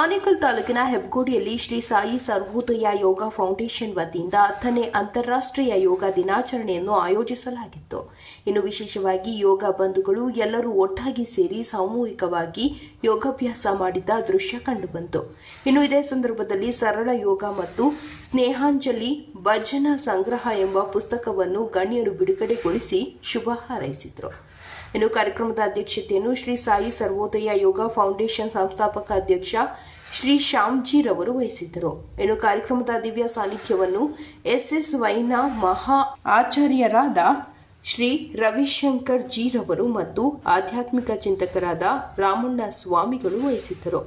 ಆನೇಕಲ್ ತಾಲೂಕಿನ ಹೆಬ್ಗೋಡಿಯಲ್ಲಿ ಶ್ರೀ ಸಾಯಿ ಸರ್ವೋದಯ ಯೋಗ ಫೌಂಡೇಶನ್ ವತಿಯಿಂದ 10ನೇ ಅಂತಾರಾಷ್ಟ್ರೀಯ ಯೋಗ ದಿನಾಚರಣೆಯನ್ನು ಆಯೋಜಿಸಲಾಗಿತ್ತು. ಇನ್ನು ವಿಶೇಷವಾಗಿ ಯೋಗ ಬಂಧುಗಳು ಎಲ್ಲರೂ ಒಟ್ಟಾಗಿ ಸೇರಿ ಸಾಮೂಹಿಕವಾಗಿ ಯೋಗಾಭ್ಯಾಸ ಮಾಡಿದ ದೃಶ್ಯ ಕಂಡುಬಂತು. ಇನ್ನು ಇದೇ ಸಂದರ್ಭದಲ್ಲಿ ಸರಳ ಯೋಗ ಮತ್ತು ಸ್ನೇಹಾಂಜಲಿ ಭಜನಾ ಸಂಗ್ರಹ ಎಂಬ ಪುಸ್ತಕವನ್ನು ಗಣ್ಯರು ಬಿಡುಗಡೆಗೊಳಿಸಿ ಶುಭ ಹಾರೈಸಿದರು. ಇನ್ನು ಕಾರ್ಯಕ್ರಮದ ಅಧ್ಯಕ್ಷತೆಯನ್ನು ಶ್ರೀ ಸಾಯಿ ಸರ್ವೋದಯ ಯೋಗ ಫೌಂಡೇಶನ್ ಸಂಸ್ಥಾಪಕ ಅಧ್ಯಕ್ಷ ಶ್ರೀ ಶ್ಯಾಮ್ಜಿರವರು ವಹಿಸಿದ್ದರು. ಇನ್ನು ಕಾರ್ಯಕ್ರಮದ ದಿವ್ಯ ಸಾನ್ನಿಧ್ಯವನ್ನು SSYನ ಮಹಾ ಆಚಾರ್ಯರಾದ ಶ್ರೀ ರವಿಶಂಕರ್ ಜಿರವರು ಮತ್ತು ಆಧ್ಯಾತ್ಮಿಕ ಚಿಂತಕರಾದ ರಾಮಣ್ಣ ಸ್ವಾಮಿಗಳು ವಹಿಸಿದ್ದರು.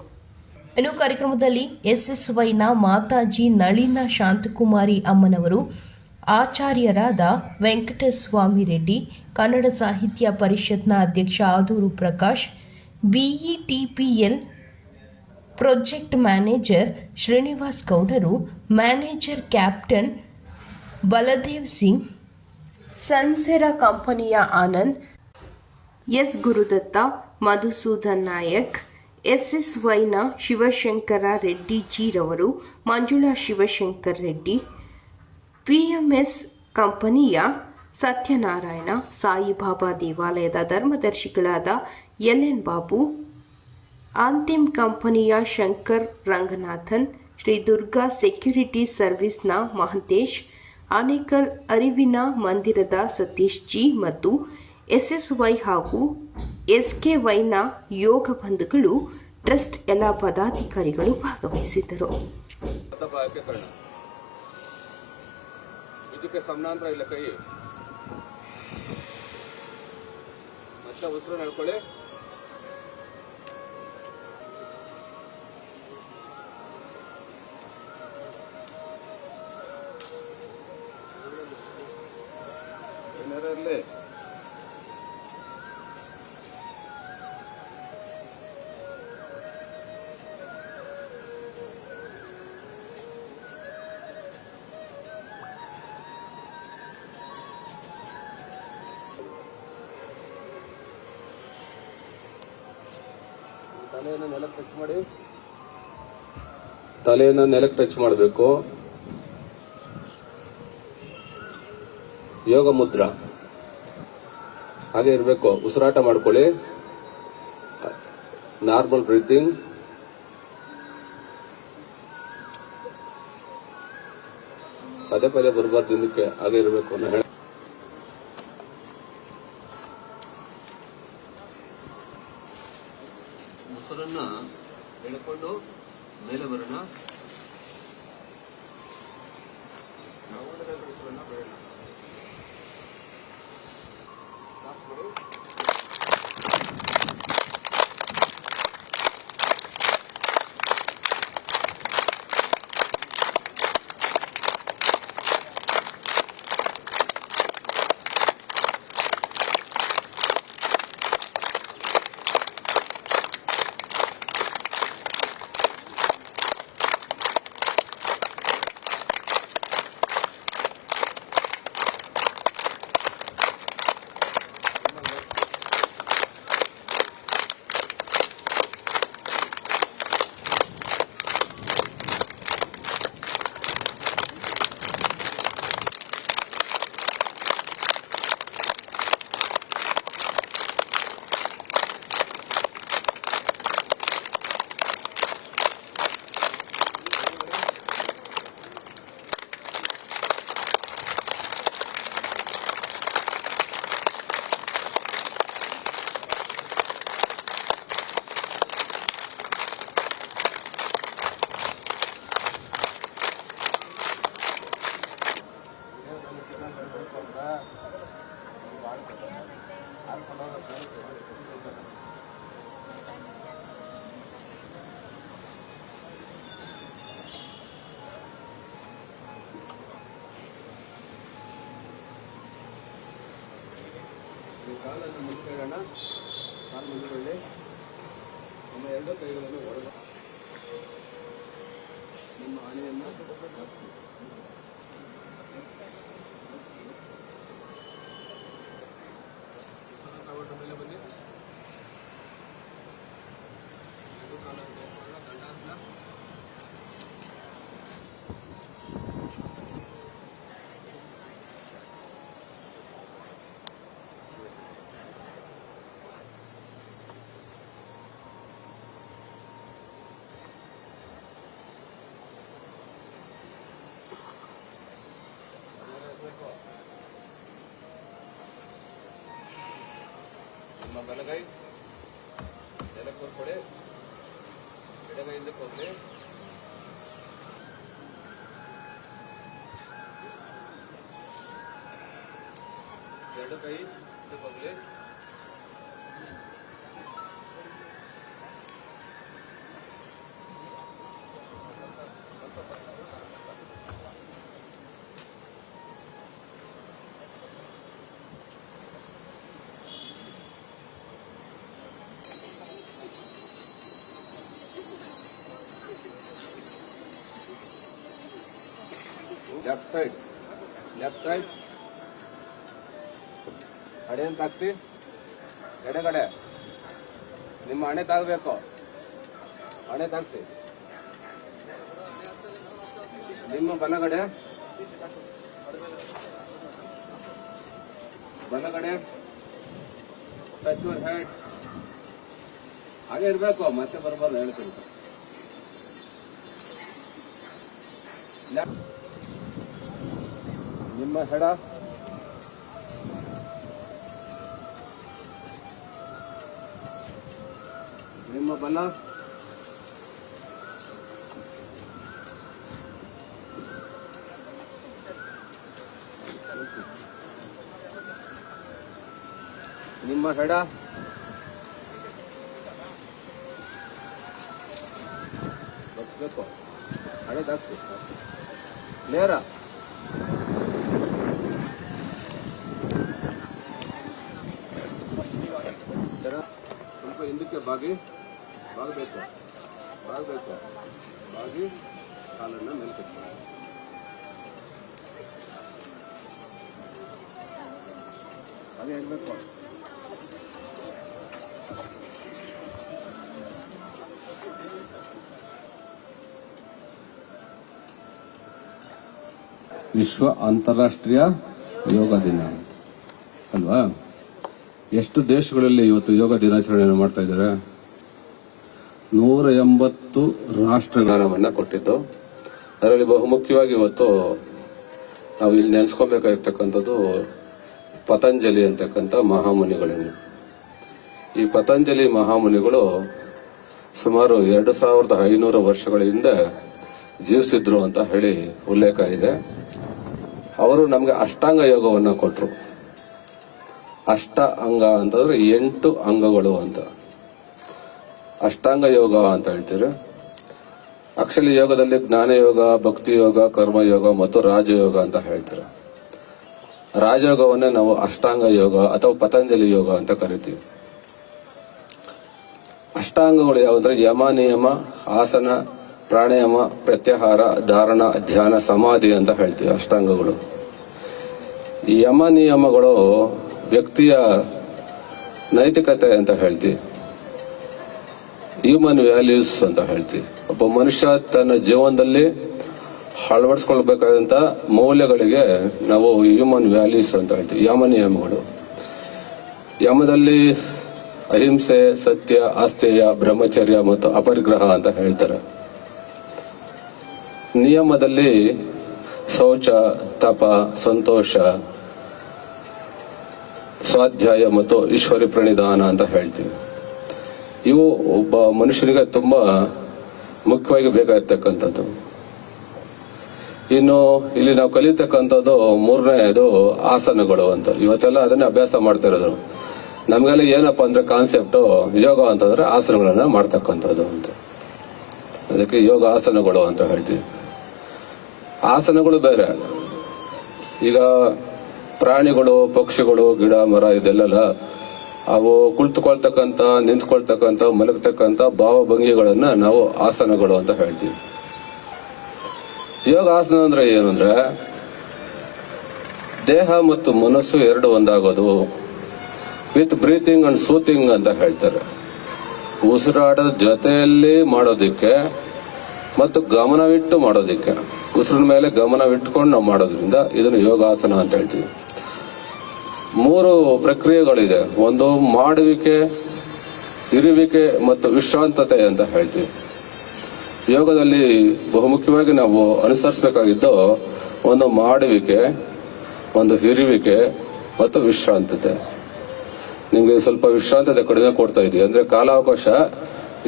ಇನ್ನು ಕಾರ್ಯಕ್ರಮದಲ್ಲಿ SSYನ ಮಾತಾಜಿ ನಳಿನ ಶಾಂತಕುಮಾರಿ ಅಮ್ಮನವರು, ಆಚಾರ್ಯರಾದ ವೆಂಕಟಸ್ವಾಮಿ ರೆಡ್ಡಿ, ಕನ್ನಡ ಸಾಹಿತ್ಯ ಪರಿಷತ್ನ ಅಧ್ಯಕ್ಷ ಆದೂರು Prakash, BETPL project manager Srinivas ಗೌಡರು, ಮ್ಯಾನೇಜರ್ ಕ್ಯಾಪ್ಟನ್ ಬಲದೇವ್ ಸಿಂಗ್, ಸನ್ಸೆರ ಕಂಪನಿಯ ಆನಂದ್, S ಗುರುದತ್ತ, ಮಧುಸೂದನ್ ನಾಯಕ್, SSYನ ಶಿವಶಂಕರ ರೆಡ್ಡಿ ಜಿರವರು, ಮಂಜುಳಾ ಶಿವಶಂಕರ್ ರೆಡ್ಡಿ, PMS ಕಂಪನಿಯ ಸತ್ಯನಾರಾಯಣ, ಸಾಯಿಬಾಬಾ ದೇವಾಲಯದ ಧರ್ಮದರ್ಶಿಗಳಾದ LN ಬಾಬು, ಅಂತಿಮ್ ಕಂಪನಿಯ ಶಂಕರ್ ರಂಗನಾಥನ್, ಶ್ರೀ ದುರ್ಗಾ ಸೆಕ್ಯೂರಿಟಿ ಸರ್ವಿಸ್ನ ಮಹಂತೇಶ್, ಆನೇಕಲ್ ಅರಿವಿನ ಮಂದಿರದ ಸತೀಶ್ ಜಿ ಮತ್ತು SSY ಹಾಗೂ SKYನ ಯೋಗ ಬಂಧುಗಳು, ಟ್ರಸ್ಟ್ ಎಲ್ಲ ಪದಾಧಿಕಾರಿಗಳು ಭಾಗವಹಿಸಿದ್ದರು. ಇದಕ್ಕೆ ಸಮಾನಾಂತರ ಇಲ್ಲ ಕೈ ಮತ್ತೆ ಉಸಿರು ನಡ್ಕೊಳ್ಳಿ. ಏನಾರಲ್ಲಿ ತಲೆಯನ್ನು ನೆಲಕ್ಕೆ ಟಚ್ ಮಾಡಬೇಕು. ಯೋಗ ಮುದ್ರಾ ಹಾಗೆ ಇರಬೇಕು. ಉಸಿರಾಟ ಮಾಡ್ಕೊಳ್ಳಿ. Normal breathing. ಪದೇ ಪದೇ ಬರಬಾರ್ದು, ಹಿಂದಕ್ಕೆ ಹಾಗೆ ಇರಬೇಕು. ಮೊಸರನ್ನ ಎಳ್ಕೊಂಡು ಮೇಲೆ ಬರೋಣ. ನಿಮ್ಮ ಬಲಗೈ ನೆಲಕ್ಕೆ ಕೊಡಿ, ಎಡಗೈಯಿಂದ ಹೋಗ್ಲಿ. ಎರಡು ಕೈ ಇದಕ್ಕೆ ಹೋಗ್ಲಿ. ಲೆಫ್ಟ್ ಸೈಡ್ ಹಣೆಯನ್ನು ತಾಗಿಸಿ. ಎಡಗಡೆ ನಿಮ್ಮ ಹಣೆ ತಾಗಬೇಕು. ಹಣೆ ತಾಗಿಸಿ. ನಿಮ್ಮ ಬಲಗಡೆ ಟಚ್ ಯುವರ್ ಹೆಡ್. ಹಾಗೆ ಇರಬೇಕು, ಮತ್ತೆ ಬರ್ಬಾರ್ದು ಹೇಳ್ತೀನಿ. ನಿಮ್ಮ ಹೆಡ ನಿಮ್ಮ ಬಲ ನಿಮ್ಮ ಹೆಡ ಬಸ್ಬೇಕು. ಹಣೆ ತಾಕ್ಸಿ ನೇರ. ಸ್ವಲ್ಪ ಹಿಂದಕ್ಕೆ ಬಾಗಬೇಕು. ಬಾಗಿ ಕಾಲನ್ನು ಮೇಲ್ಕೆತ್ತಿ. ಹಾಗೆ ಇರಬೇಕು. ವಿಶ್ವ ಅಂತಾರಾಷ್ಟ್ರೀಯ ಯೋಗ ದಿನ ಅಲ್ವಾ? ಎಷ್ಟು ದೇಶಗಳಲ್ಲಿ ಇವತ್ತು ಯೋಗ ದಿನಾಚರಣೆಯನ್ನು ಮಾಡ್ತಾ ಇದ್ದಾರೆ? 180 ರಾಷ್ಟ್ರಗಾನವನ್ನ ಕೊಟ್ಟಿದ್ದು. ಅದರಲ್ಲಿ ಬಹುಮುಖ್ಯವಾಗಿ ಇವತ್ತು ನಾವು ಇಲ್ಲಿ ನೆನೆಸ್ಕೊಬೇಕಾಗಿರ್ತಕ್ಕಂಥದ್ದು ಪತಂಜಲಿ ಅಂತಕ್ಕಂಥ ಮಹಾಮುನಿಗಳನ್ನು. ಈ ಪತಂಜಲಿ ಮಹಾಮುನಿಗಳು ಸುಮಾರು 2500 ವರ್ಷಗಳ ಹಿಂದೆ ಜೀವಿಸಿದ್ರು ಅಂತ ಹೇಳಿ ಉಲ್ಲೇಖ ಇದೆ. ಅವರು ನಮಗೆ ಅಷ್ಟಾಂಗ ಯೋಗವನ್ನ ಕೊಟ್ರು. ಅಷ್ಟ ಅಂಗ ಅಂತಂದ್ರೆ 8 ಅಂಗಗಳು ಅಂತ ಅಷ್ಟಾಂಗ ಯೋಗ ಅಂತ ಹೇಳ್ತೀರಿ. ಆಕ್ಚುಲಿ ಯೋಗದಲ್ಲಿ ಜ್ಞಾನಯೋಗ, ಭಕ್ತಿ ಯೋಗ, ಕರ್ಮಯೋಗ ಮತ್ತು ರಾಜಯೋಗ ಅಂತ ಹೇಳ್ತಾರೆ. ರಾಜಯೋಗವನ್ನೇ ನಾವು ಅಷ್ಟಾಂಗ ಯೋಗ ಅಥವಾ ಪತಂಜಲಿ ಯೋಗ ಅಂತ ಕರಿತೀವಿ. ಅಷ್ಟಾಂಗಗಳು ಯಾವಂದ್ರೆ ಯಮ, ನಿಯಮ, ಆಸನ, ಪ್ರಾಣಾಯಾಮ, ಪ್ರತ್ಯಾಹಾರ, ಧಾರಣ, ಧ್ಯಾನ, ಸಮಾಧಿ ಅಂತ ಹೇಳ್ತೀವಿ ಅಷ್ಟಾಂಗಗಳು. ಈ ಯಮ ನಿಯಮಗಳು ವ್ಯಕ್ತಿಯ ನೈತಿಕತೆ ಅಂತ ಹೇಳ್ತೀವಿ, ಹ್ಯೂಮನ್ ವ್ಯಾಲ್ಯೂಸ್ ಅಂತ ಹೇಳ್ತೀವಿ. ಒಬ್ಬ ಮನುಷ್ಯ ತನ್ನ ಜೀವನದಲ್ಲಿ ಅಳವಡಿಸ್ಕೊಳ್ಬೇಕಾದಂತ ಮೌಲ್ಯಗಳಿಗೆ ನಾವು ಹ್ಯೂಮನ್ ವ್ಯಾಲ್ಯೂಸ್ ಅಂತ ಹೇಳ್ತೀವಿ, ಯಮ ನಿಯಮಗಳು. ಯಮದಲ್ಲಿ ಅಹಿಂಸೆ, ಸತ್ಯ, ಆಸ್ಥೇಯ, ಬ್ರಹ್ಮಚರ್ಯ ಮತ್ತು ಅಪರಿಗ್ರಹ ಅಂತ ಹೇಳ್ತಾರೆ. ನಿಯಮದಲ್ಲಿ ಶೌಚ, ತಪ, ಸಂತೋಷ, ಸ್ವಾಧ್ಯಾಯ ಮತ್ತು ಈಶ್ವರಿ ಪ್ರಣಿಧಾನ ಅಂತ ಹೇಳ್ತೀವಿ. ಇವು ಒಬ್ಬ ಮನುಷ್ಯನಿಗೆ ತುಂಬಾ ಮುಖ್ಯವಾಗಿ ಬೇಕಾಗಿರ್ತಕ್ಕಂಥದ್ದು. ಇನ್ನು ಇಲ್ಲಿ ನಾವು ಕಲಿತಕ್ಕಂಥದ್ದು 3ನೇದು ಆಸನಗಳು ಅಂತ. ಇವತ್ತೆಲ್ಲ ಅದನ್ನೇ ಅಭ್ಯಾಸ ಮಾಡ್ತಾ ಇರೋದು. ನಮ್ಗೆಲ್ಲ ಏನಪ್ಪಾ ಅಂದ್ರೆ ಕಾನ್ಸೆಪ್ಟ್ ಯೋಗ ಅಂತಂದ್ರೆ ಆಸನಗಳನ್ನ ಮಾಡ್ತಕ್ಕಂಥದ್ದು ಅಂತ. ಅದಕ್ಕೆ ಯೋಗ ಆಸನಗಳು ಅಂತ ಹೇಳ್ತೀವಿ. ಆಸನಗಳು ಬೇರೆ. ಈಗ ಪ್ರಾಣಿಗಳು, ಪಕ್ಷಿಗಳು, ಗಿಡ, ಮರ ಇದೆಲ್ಲ ಅವು ಕುಳಿತುಕೊಳ್ತಕ್ಕಂಥ, ನಿಂತ್ಕೊಳ್ತಕ್ಕಂಥ, ಮಲಗತಕ್ಕಂಥ ಭಾವಭಂಗಿಗಳನ್ನ ನಾವು ಆಸನಗಳು ಅಂತ ಹೇಳ್ತೀವಿ. ಯೋಗ ಆಸನ ಅಂದ್ರೆ ಏನಂದ್ರೆ ದೇಹ ಮತ್ತು ಮನಸ್ಸು 2 ಒಂದಾಗೋದು. ವಿತ್ ಬ್ರೀತಿಂಗ್ ಅಂಡ್ ಸೂತಿಂಗ್ ಅಂತ ಹೇಳ್ತಾರೆ. ಉಸಿರಾಟದ ಜೊತೆಯಲ್ಲಿ ಮಾಡೋದಿಕ್ಕೆ ಮತ್ತು ಗಮನವಿಟ್ಟು ಮಾಡೋದಿಕ್ಕೆ, ಉಸಿರಿನ ಮೇಲೆ ಗಮನವಿಟ್ಕೊಂಡು ನಾವು ಮಾಡೋದ್ರಿಂದ ಇದನ್ನು ಯೋಗಾಸನ ಅಂತ ಹೇಳ್ತೀವಿ. 3 ಪ್ರಕ್ರಿಯೆಗಳಿದೆ. ಒಂದು ಮಾಡುವಿಕೆ, ಇರುವಿಕೆ ಮತ್ತು ವಿಶ್ರಾಂತತೆ ಅಂತ ಹೇಳ್ತೀವಿ. ಯೋಗದಲ್ಲಿ ಬಹುಮುಖ್ಯವಾಗಿ ನಾವು ಅನುಸರಿಸಬೇಕಾಗಿದ್ದು ಒಂದು ಮಾಡುವಿಕೆ, ಒಂದು ಇರುವಿಕೆ ಮತ್ತು ವಿಶ್ರಾಂತತೆ. ನಿಮ್ಗೆ ಸ್ವಲ್ಪ ವಿಶ್ರಾಂತತೆ ಕಡಿಮೆ ಕೊಡ್ತಾ ಇದೀವಿ. ಅಂದ್ರೆ ಕಾಲಾವಕಾಶ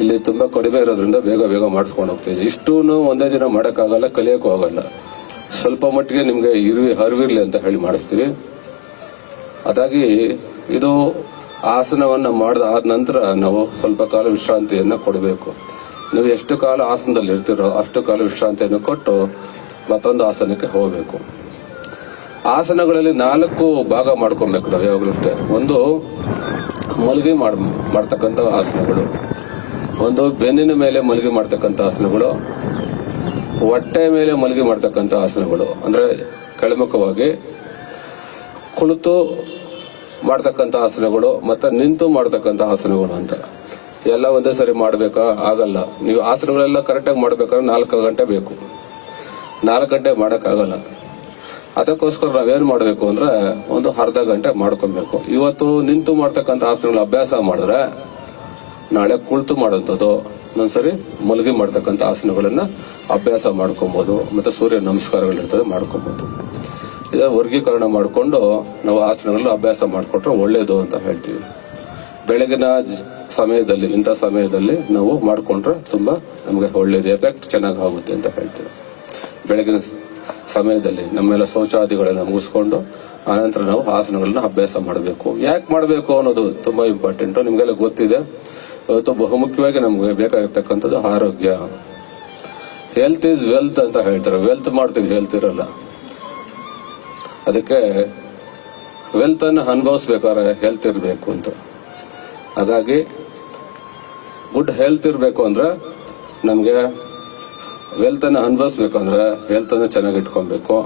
ಇಲ್ಲಿ ತುಂಬಾ ಕಡಿಮೆ ಇರೋದ್ರಿಂದ ಬೇಗ ಮಾಡಿಸ್ಕೊಂಡು ಹೋಗ್ತಾ ಇದೀವಿ. ಇಷ್ಟೂ ಒಂದೇ ದಿನ ಮಾಡೋಕ್ಕಾಗಲ್ಲ, ಕಲಿಯೋಕ್ಕೂ ಆಗಲ್ಲ. ಸ್ವಲ್ಪ ಮಟ್ಟಿಗೆ ನಿಮ್ಗೆ ಅರಿವಿರ್ಲಿ ಅಂತ ಹೇಳಿ ಮಾಡಿಸ್ತೀವಿ. ಅದಾಗಿ ಇದು ಆಸನವನ್ನ ಆದ ನಂತರ ನಾವು ಸ್ವಲ್ಪ ಕಾಲ ವಿಶ್ರಾಂತಿಯನ್ನ ಕೊಡಬೇಕು. ನೀವು ಎಷ್ಟು ಕಾಲ ಆಸನದಲ್ಲಿ ಇರ್ತೀರೋ ಅಷ್ಟು ಕಾಲ ವಿಶ್ರಾಂತಿಯನ್ನು ಕೊಟ್ಟು ಮತ್ತೊಂದು ಆಸನಕ್ಕೆ ಹೋಗಬೇಕು. ಆಸನಗಳಲ್ಲಿ 4 ಭಾಗ ಮಾಡ್ಕೊಬೇಕು ನಾವು ಯಾವಾಗಲೂ ಅಷ್ಟೇ. ಒಂದು ಮಲಗಿ ಮಾಡ್ತಕ್ಕಂಥ ಆಸನಗಳು, ಒಂದು ಬೆನ್ನಿನ ಮೇಲೆ ಮಲಗಿ ಮಾಡ್ತಕ್ಕಂಥ ಆಸನಗಳು, ಹೊಟ್ಟೆ ಮೇಲೆ ಮಲಗಿ ಮಾಡ್ತಕ್ಕಂಥ ಆಸನಗಳು ಅಂದ್ರೆ ಕೆಳಮುಖವಾಗಿ ಕುಳಿತು ಮಾಡ್ತಕ್ಕಂಥ ಆಸನಗಳು, ಮತ್ತೆ ನಿಂತು ಮಾಡ್ತಕ್ಕಂಥ ಆಸನಗಳು ಅಂತ. ಎಲ್ಲ ಒಂದೇ ಸರಿ ಮಾಡ್ಬೇಕಾ? ಆಗಲ್ಲ. ನೀವು ಆಸನಗಳೆಲ್ಲ ಕರೆಕ್ಟಾಗಿ ಮಾಡ್ಬೇಕಾದ್ರೆ 4 ಗಂಟೆ ಬೇಕು. 4 ಗಂಟೆ ಮಾಡೋಕ್ಕಾಗಲ್ಲ. ಅದಕ್ಕೋಸ್ಕರ ನಾವೇನ್ ಮಾಡ್ಬೇಕು ಅಂದ್ರೆ ಒಂದು ಅರ್ಧ ಗಂಟೆ ಮಾಡ್ಕೊಬೇಕು. ಇವತ್ತು ನಿಂತು ಮಾಡ್ತಕ್ಕಂಥ ಆಸನಗಳ ಅಭ್ಯಾಸ ಮಾಡಿದ್ರೆ ನಾಳೆ ಕುಳಿತು ಮಾಡೋಂಥದ್ದು, ಒಂದೊಂದ್ಸರಿ ಮಲಗಿ ಮಾಡ್ತಕ್ಕಂಥ ಆಸನಗಳನ್ನ ಅಭ್ಯಾಸ ಮಾಡ್ಕೊಬಹುದು. ಮತ್ತೆ ಸೂರ್ಯ ನಮಸ್ಕಾರಗಳಿರ್ತದೆ ಮಾಡ್ಕೊಬಹುದು. ಇದರ ವರ್ಗೀಕರಣ ಮಾಡಿಕೊಂಡು ನಾವು ಆಸನಗಳನ್ನ ಅಭ್ಯಾಸ ಮಾಡಿಕೊಟ್ರೆ ಒಳ್ಳೇದು ಅಂತ ಹೇಳ್ತೀವಿ. ಬೆಳಗಿನ ಸಮಯದಲ್ಲಿ, ಇಂಥ ಸಮಯದಲ್ಲಿ ನಾವು ಮಾಡಿಕೊಂಡ್ರೆ ತುಂಬಾ ನಮಗೆ ಒಳ್ಳೇದು, ಎಫೆಕ್ಟ್ ಚೆನ್ನಾಗಿ ಆಗುತ್ತೆ ಅಂತ ಹೇಳ್ತೀವಿ. ಬೆಳಗಿನ ಸಮಯದಲ್ಲಿ ನಮ್ಮೆಲ್ಲ ಶೌಚಾದಿಗಳನ್ನ ಮುಗಿಸ್ಕೊಂಡು ಆನಂತರ ನಾವು ಆಸನಗಳನ್ನ ಅಭ್ಯಾಸ ಮಾಡಬೇಕು. ಯಾಕೆ ಮಾಡಬೇಕು ಅನ್ನೋದು ತುಂಬಾ ಇಂಪಾರ್ಟೆಂಟ್. ನಿಮ್ಗೆಲ್ಲ ಗೊತ್ತಿದೆ. ಇವತ್ತು ಬಹುಮುಖ್ಯವಾಗಿ ನಮ್ಗೆ ಬೇಕಾಗಿರ್ತಕ್ಕಂಥದ್ದು ಆರೋಗ್ಯ. ಹೆಲ್ತ್ ಈಸ್ ವೆಲ್ತ್ ಅಂತ ಹೇಳ್ತಾರೆ. ವೆಲ್ತ್ ಮಾಡ್ತೀವಿ, ಹೆಲ್ತ್ ಇರಲ್ಲ. ಅದಕ್ಕೆ ವೆಲ್ತ್ ಅನ್ನು ಅನುಭವಿಸ್ಬೇಕಾದ್ರೆ ಹೆಲ್ತ್ ಇರಬೇಕು ಅಂತ. ಹಾಗಾಗಿ ಗುಡ್ ಹೆಲ್ತ್ ಇರಬೇಕು ಅಂದ್ರೆ ನಮ್ಗೆ ವೆಲ್ತ್ ಅನ್ನು ಅನುಭವಿಸ್ಬೇಕಂದ್ರೆ ಹೆಲ್ತ್ ಅನ್ನು ಚೆನ್ನಾಗಿ ಇಟ್ಕೊಬೇಕು.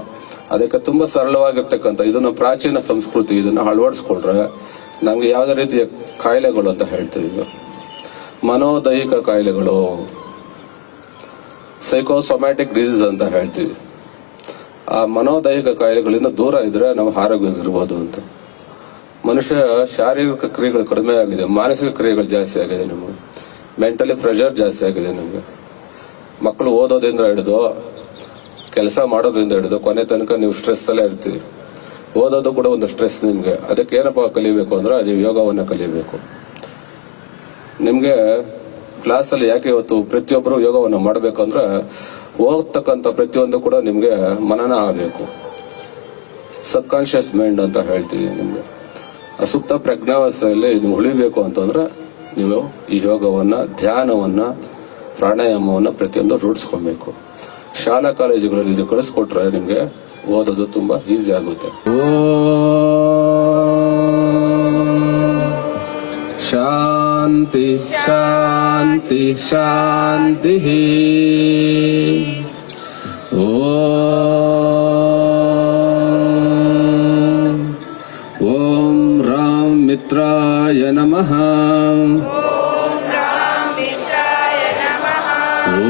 ಅದಕ್ಕೆ ತುಂಬಾ ಸರಳವಾಗಿರ್ತಕ್ಕಂಥ ಇದನ್ನ ಪ್ರಾಚೀನ ಸಂಸ್ಕೃತಿ, ಇದನ್ನ ಅಳವಡಿಸ್ಕೊಂಡ್ರೆ ನಮ್ಗೆ ಯಾವುದೇ ರೀತಿಯ ಕಾಯಿಲೆಗಳು ಅಂತ ಹೇಳ್ತೀವಿ, ಮನೋದೈಹಿಕ ಕಾಯಿಲೆಗಳು, ಸೈಕೋಸೊಮ್ಯಾಟಿಕ್ ಡಿಸೀಸ್ ಅಂತ ಹೇಳ್ತೀವಿ. ಆ ಮನೋದೈಹಿಕ ಕಾಯಿಲೆಗಳಿಂದ ದೂರ ಇದ್ರೆ ನಾವು ಆರೋಗ್ಯವಾಗಿರ್ಬೋದು ಅಂತ. ಮನುಷ್ಯ ಶಾರೀರಿಕ ಕ್ರಿಯೆಗಳು ಕಡಿಮೆ ಆಗಿದೆ, ಮಾನಸಿಕ ಕ್ರಿಯೆಗಳು ಜಾಸ್ತಿ ಆಗಿದೆ. ನಮಗೆ ಮೆಂಟಲಿ ಪ್ರೆಷರ್ ಜಾಸ್ತಿ ಆಗಿದೆ. ನಮಗೆ ಮಕ್ಕಳು ಓದೋದ್ರಿಂದ ಹಿಡಿದು ಕೆಲಸ ಮಾಡೋದ್ರಿಂದ ಹಿಡಿದು ಕೊನೆ ತನಕ ನೀವು ಸ್ಟ್ರೆಸ್ ಅಲ್ಲೇ ಇರ್ತೀವಿ. ಓದೋದು ಕೂಡ ಒಂದು ಸ್ಟ್ರೆಸ್ ನಿಮ್ಗೆ. ಅದಕ್ಕೆ ಏನಪ್ಪ ಕಲಿಬೇಕು ಅಂದ್ರೆ ನೀವು ಯೋಗವನ್ನ ಕಲಿಬೇಕು. ನಿಮ್ಗೆ ಕ್ಲಾಸ್ ಅಲ್ಲಿ ಯಾಕೆ ಇವತ್ತು ಪ್ರತಿಯೊಬ್ಬರು ಯೋಗವನ್ನ ಮಾಡಬೇಕಂದ್ರೆ ಓದ್ತಕ್ಕಂಥ ಪ್ರತಿಯೊಂದು ಕೂಡ ನಿಮ್ಗೆ ಮನನ ಆಗಬೇಕು. ಸಬ್ ಕಾನ್ಶಿಯಸ್ ಮೈಂಡ್ ಅಂತ ಹೇಳ್ತೀವಿ. ನಿಮ್ಗೆ ಸುಪ್ತ ಪ್ರಜ್ಞಾವಸ್ಥೆಯಲ್ಲಿ ನೀವು ಉಳಿಬೇಕು ಅಂತಂದ್ರೆ ನೀವು ಈ ಯೋಗವನ್ನ, ಧ್ಯಾನವನ್ನ, ಪ್ರಾಣಾಯಾಮವನ್ನ ಪ್ರತಿಯೊಂದು ರೂಢಿಸ್ಕೊಬೇಕು. ಶಾಲಾ ಕಾಲೇಜುಗಳಲ್ಲಿ ಇದು ಕಳಿಸ್ಕೊಟ್ರೆ ನಿಮ್ಗೆ ಓದೋದು ತುಂಬಾ ಈಸಿ ಆಗುತ್ತೆ. ಶಾಂತಿ ಶಾಂತಿ ಶಾಂತಿ. ಓಂ ರಾಮ ಮಿತ್ರಾಯ ನಮಃ.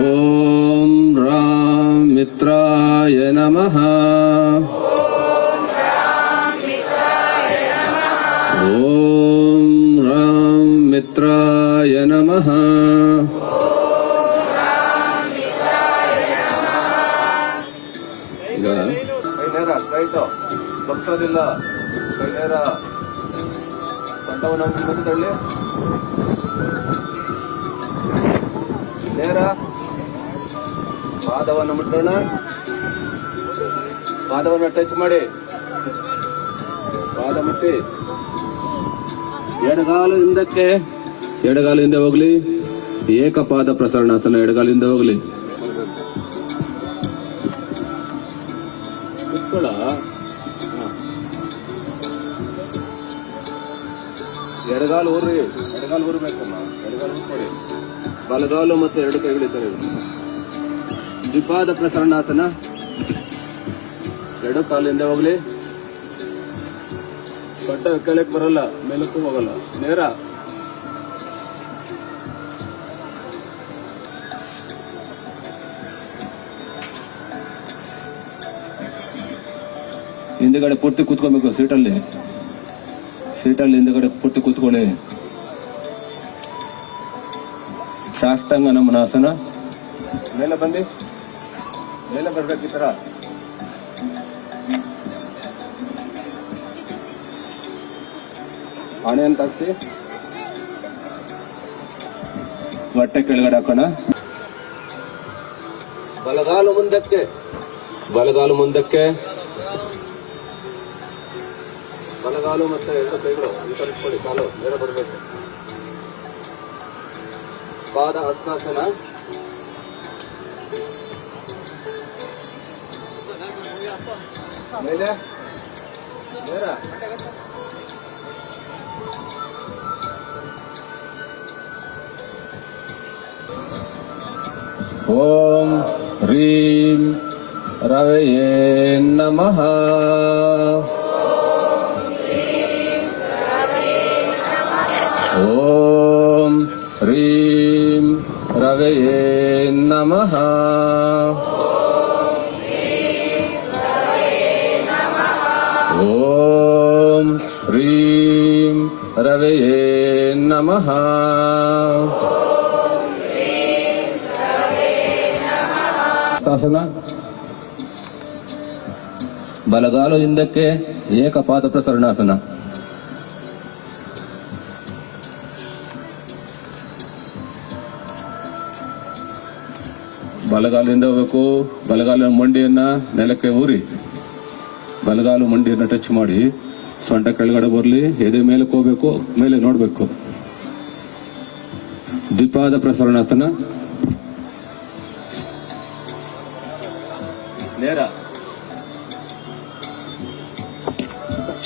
ಓಂ ರಾಮ ಮಿತ್ರಾಯ ನಮಃ. ಓಂ ರಾಮ ಮಿತ್ರಾಯ ನಮಃ. ಈಗ ಕೈನೇರ ಸ್ಟ್ರೈಟ್ ಬಗ್ಸೋದಿಲ್ಲ. ಕೈನೇರ ಸೊಂಟವನ್ನು ಮುಂದೆ ತಳ್ಳಿ, ನೇರ ಪಾದವನ್ನು ಮುಟ್ಟೋಣ. ಪಾದವನ್ನು ಟಚ್ ಮಾಡಿ, ಪಾದ ಮುಟ್ಟಿ, ಎಡಗಾಲು ಹಿಂದಕ್ಕೆ, ಎಡಗಾಲು ಹಿಂದೆ ಹೋಗ್ಲಿ. ಏಕಪಾದ ಪ್ರಸರಣಾಸನ, ಎಡಗಾಲು ಹಿಂದೆ ಹೋಗ್ಲಿ. ಕುತ್ಕೊಳ್ಳ. ಎಡಗಾಲು ಊರ್ರಿ, ಎಡಗಾಲು ಊರ್ಬೇಕಮ್ಮ. ಎಡಗಾಲು ಊರ್ಕೊಡಿ. ಬಲಗಾಲು ಮತ್ತು 2 ಕೈಗಳಿದ್ದಾರೆ. ದ್ವಿಪಾದ ಪ್ರಸರಣಾಸನ, 2 ಕಾಲು ಹಿಂದೆ ಹೋಗ್ಲಿ. ಸೊಂಟ ಕೆಳಕ್ಕೆ ಬರಲ್ಲ, ಮೇಲಕ್ಕೂ ಹೋಗಲ್ಲ. ನೇರ. ಹಿಂದೆಗಡೆ ಪೂರ್ತಿ ಕೂತ್ಕೋಬೇಕು. ಸೀಟಲ್ಲಿ ಹಿಂದೆಗಡೆ ಪೂರ್ತಿ ಕೂತ್ಕೊಳ್ಳಿ. ಸಾಷ್ಟಾಂಗ ನಮನಾಸನ. ಮೇಲೆ ಬಂದು ಮೇಲೆ ಬರ್ಬೇಕು. ಈ ತರ ಹಣೆ ಅಂತ ಹಾಕ್ಸಿ, ಹೊಟ್ಟೆ ಕೆಳಗಡೆ ಹಾಕೋಣ. ಬಲಗಾಲು ಮುಂದಕ್ಕೆ, ಬಲಗಾಲು ಮುಂದಕ್ಕೆ, ಬಲಗಾಲು ಮತ್ತೆ ಎರಡು ಸೈಡ್ಗಳು ಇಟ್ಕೊಳ್ಳಿ, ಕಾಲು ಬೇರೆ ಬರಬೇಕು. ಪಾದ ಹಸ್ತಾಸನ, ಮೇಲೆ ನೇರ. ಓಂ ಹ್ರೀಂ ರವಯೇ ನಮಃ. ಓಂ ಹ್ರೀಂ ರವಯೇ ನಮಃ. ಓಂ ಹ್ರೀಂ ರವಯೇ ನಮಃ. ಹಸ್ತಾಸನ, ಬಲಗಾಲು ಹಿಂದಕ್ಕೆ, ಏಕಪಾದ ಪ್ರಸರಣಾಸನ. ಬಲಗಾಲಿಂದ ಹೋಗ್ಬೇಕು. ಬಲಗಾಲಿನ ಮಂಡಿಯನ್ನ ನೆಲಕ್ಕೆ ಊರಿ, ಬಲಗಾಲು ಮಂಡಿಯನ್ನ ಟಚ್ ಮಾಡಿ, ಸೊಂಟ ಕೆಳಗಡೆ ಬರಲಿ, ಎದೆ ಮೇಲಕ್ಕೆ ಹೋಗ್ಬೇಕು, ಮೇಲೆ ನೋಡ್ಬೇಕು. ದ್ವಿಪಾದ ಪ್ರಸರಣಾಸನ, ನೇರ.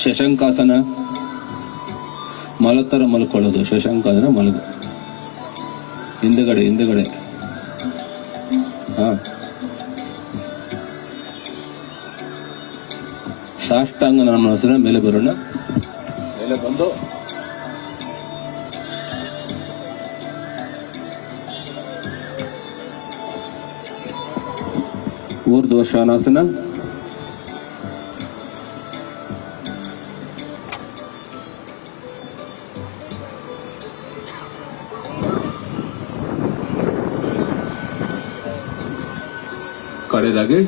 ಶಶಂಕಾಸನ, ಮಲತ್ತರ ಮಲ್ಕೊಳ್ಳೋದು. ಶಶಂಕಾಸನ ಮಲಗು, ಹಿಂದಗಡೆ ಹಿಂದಗಡೆ. ಸಾಷ್ಟಾಂಗ ನಮಸ್ಕಾರ. ಮೇಲೆ ಬರೋಣ. ಮೇಲೆ ಬಂದು ಊರ್ಧ್ವಶ್ವಾನಾಸನ, ಕಡೆದಾಗಿ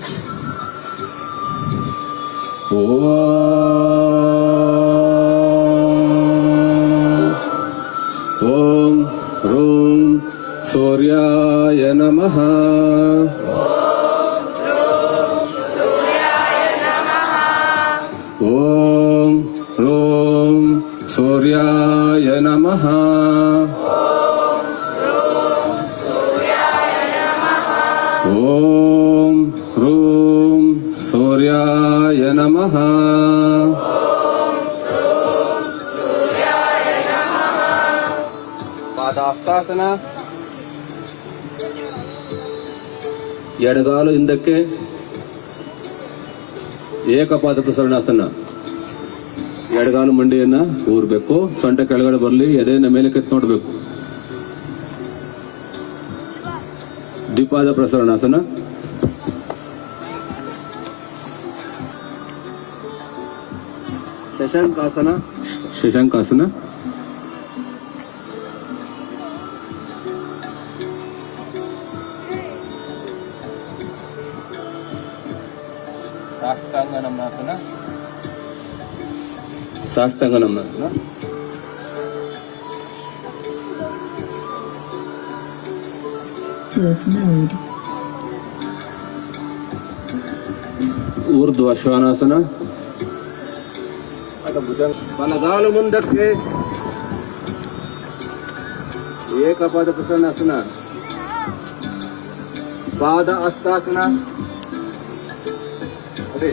ಓಂ ರೂಂ ಸೂರ್ಯಾಯ ನಮಃ. ಓಂ ರೂಂ ಸೂರ್ಯಾಯ ನಮಃ. ಓಂ ರೂಂ ಸೂರ್ಯಾಯ ನಮಃ. ಪಾದಾಸ್ತಾಸನ, ಎಡಗಾಲು ಹಿಂದಕ್ಕೆ, ಏಕಪಾದ ಪ್ರಸರಣಾಸನ. ಎಡಗಾಲು ಮಂಡಿಯನ್ನ ಊರ್ಬೇಕು, ಸೊಂಟ ಕೆಳಗಡೆ ಬರಲಿ, ಎದೆಯನ್ನ ಮೇಲೆ ಕೆತ್ತು ನೋಡ್ಬೇಕು. ದ್ವಿಪಾದ ಪ್ರಸರಣಾಸನ, ಶಶಂಕಾಸನ, ಶಶಂಕಾಸನ, ಸಾಷ್ಟಾಂಗ ನಮನಾಸನ, ಸಾಷ್ಟಾಂಗ ನಮನಾಸನ, ಊರ್ಧ್ವಶ್ವಾನಾಸನ. ಬಲಗಾಲು ಮುಂದಕ್ಕೆ, ಏಕಪಾದ ಪ್ರಸನ್ನಾಸನ. ಪಾದ ಹಸ್ತಾಸನ, ಅದೇ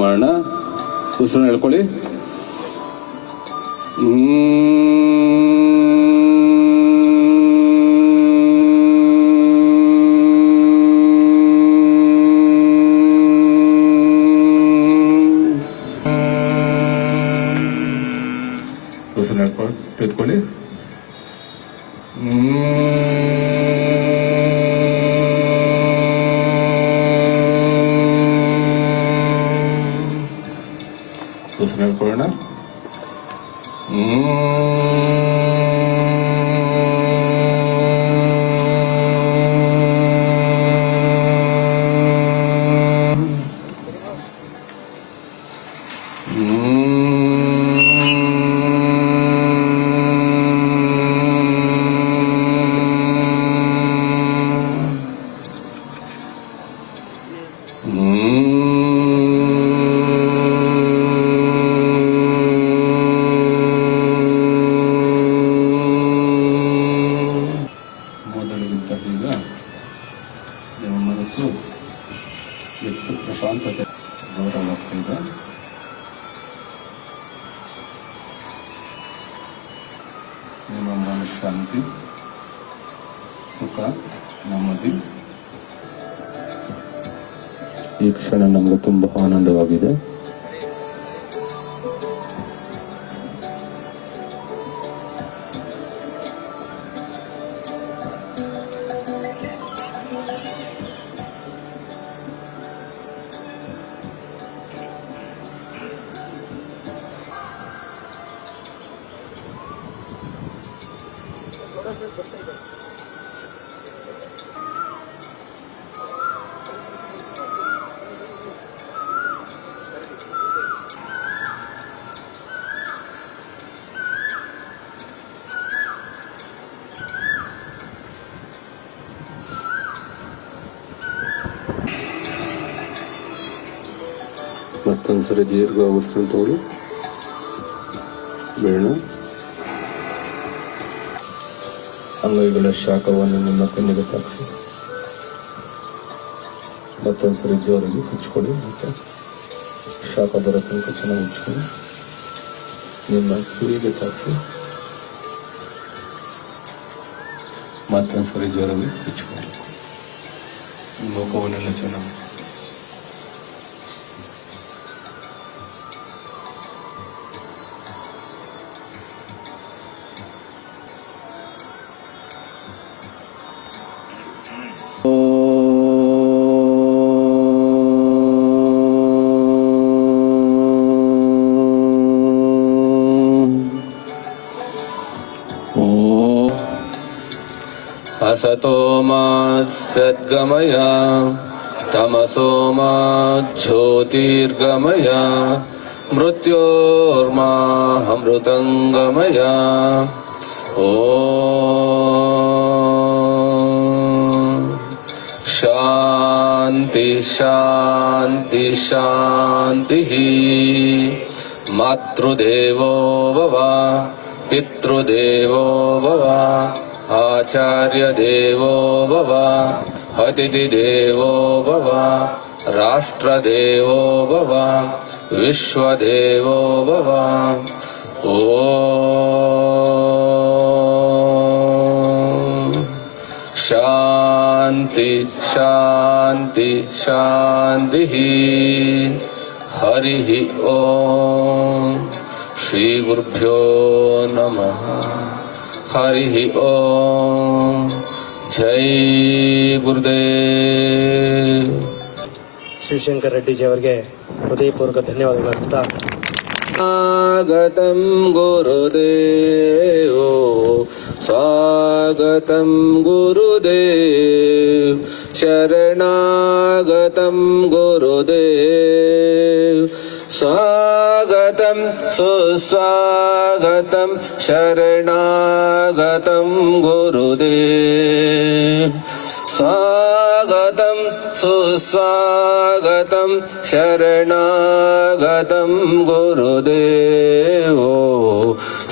ಮಾಡೋಣ. ಉಸಿರನ್ನ ಹೇಳ್ಕೊಳ್ಳಿ. ಉಸಿರನ್ನ ತೆಗೆದುಕೊಳ್ಳಿ. ಉಸಿರು ಹೇಳ್ಕೊಳ್ಳೋಣ. ಮೊದಲಿಗಿಂತ ಈಗ ನಿಮ್ಮ ಮನಸ್ಸು ಹೆಚ್ಚು ಪ್ರಶಾಂತತೆ ದೂರವಾಗ್ತಿದೆ. ನಿಮ್ಮ ಮನಃಶಾಂತಿ, ಸುಖ, ನೆಮ್ಮದಿ ಈ ಕ್ಷಣ ನಮಗೆ ತುಂಬ ಆನಂದವಾಗಿದೆ. ಮತ್ತೊಂದ್ಸರಿ ದೀರ್ಘ ಉಸಿರು ತಗೊಳ್ಳಿ. ಬೇಡ ಅಂಗೈಗಳ ಶಾಖವನ್ನು ನಿಮ್ಮ ಕಣ್ಣಿಗೆ ತಾಕಿಸಿ. ಮತ್ತೊಂದ್ಸರಿ ಜೋರಾಗಿ ಹಚ್ಕೊಳ್ಳಿ. ಮತ್ತೆ ಶಾಖ ಬರೋ ತನಕ ಚೆನ್ನಾಗಿ ಹಚ್ಕೊಳ್ಳಿ. ನಿಮ್ಮ ಕಿವಿಗೆ ತಾಕಿಸಿ. ಮತ್ತೊಂದ್ಸರಿ ಜೋರಾಗಿ ಹಚ್ಕೊಳ್ಳಿ. ಮುಖವನ್ನೆಲ್ಲ ಚೆನ್ನಾಗಿ असतो मा सद्गमय तमसो मा ज्योतिर्गमय मृत्योर्मा अमृतंगमय ओम शांति शांति शांति मातृदेवो भव पितृदेवो भव आचार्य देवो भव अतिथि देवो भव राष्ट्रदेवो भव विश्वदेवो भव ओम शांति शांति शांति हरि ओम श्री गुरुभ्यो नमः हरि ओम जय गुरुदेव. ಶಿವಶಂಕರ್ ರೆಡ್ಡಿಜಿ ಅವರಿಗೆ ಹೃದಯಪೂರ್ವಕ ಧನ್ಯವಾದಗಳು ಅರ್ಪಿಸ್ತಾ स्वागतं गुरुदेवो स्वागतं गुरुदेव शरणागतं गुरुदेव स्वागतं सुस्वागतं शरणागतं गुरुदेव स्वागतं सुस्वागतं शरणागतं गुरुदेवो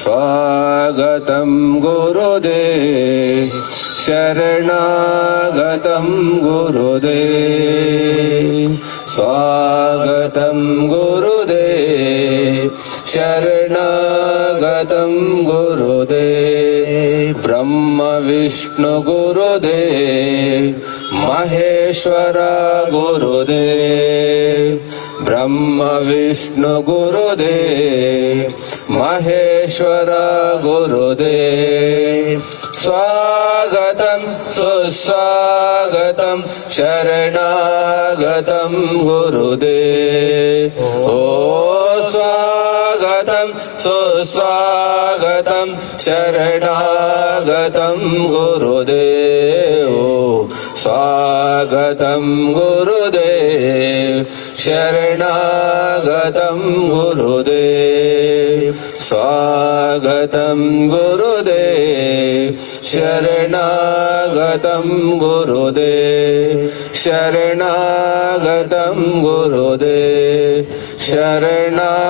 स्वागतं गुरुदेव शरणागतं गुरुदेव स्वागतं गुरुदेव शरणागतं गुरुदेव ब्रह्म विष्णु गुरुदेव महेश्वर गुरुदेव ब्रह्म विष्णु गुरुदेव महेश्वर गुरुदेव स्वागतं सुस्वागतं शरणागतं गुरुदेव ओ स्वागतं सुस्वागतं शरणागतं गुरुदेव स्वागतं गुरुदेव ಶರಣಾಗತಂ ಗುರುದೇವ್ ಸ್ವಾಗತಂ ಗುರುದೇವ್ ಶರಣಾಗತಂ ಗುರುದೇವ್ ಶರಣಾಗತಂ ಗುರುದೇವ್ ಶರಣಾಗತಂ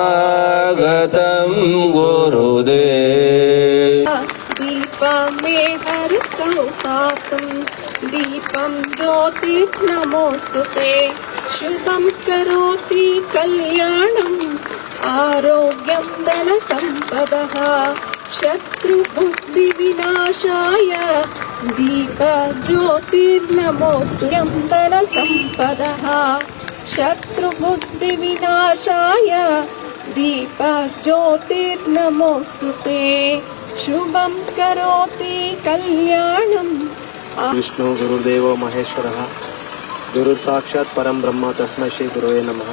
ಗುರುದೇವ್. दीपं मे हरितौ पापं दीपं ज्योतिर्नमोऽस्तुते शुभं करोति कल्याणम् आरोग्यं धनसम्पदः शत्रुबुद्धिविनाशाय दीपज्योतिर्नमोऽस्तुयं धनसम्पदः शत्रुबुद्धिविनाशाय दीपज्योतिर्नमोऽस्तुते शुभं करोति कल्याणम् विष्णु गुरुदेवो महेश्वरः गुरु साक्षात् परम ब्रह्म तस्मै श्री गुरुवे नमः.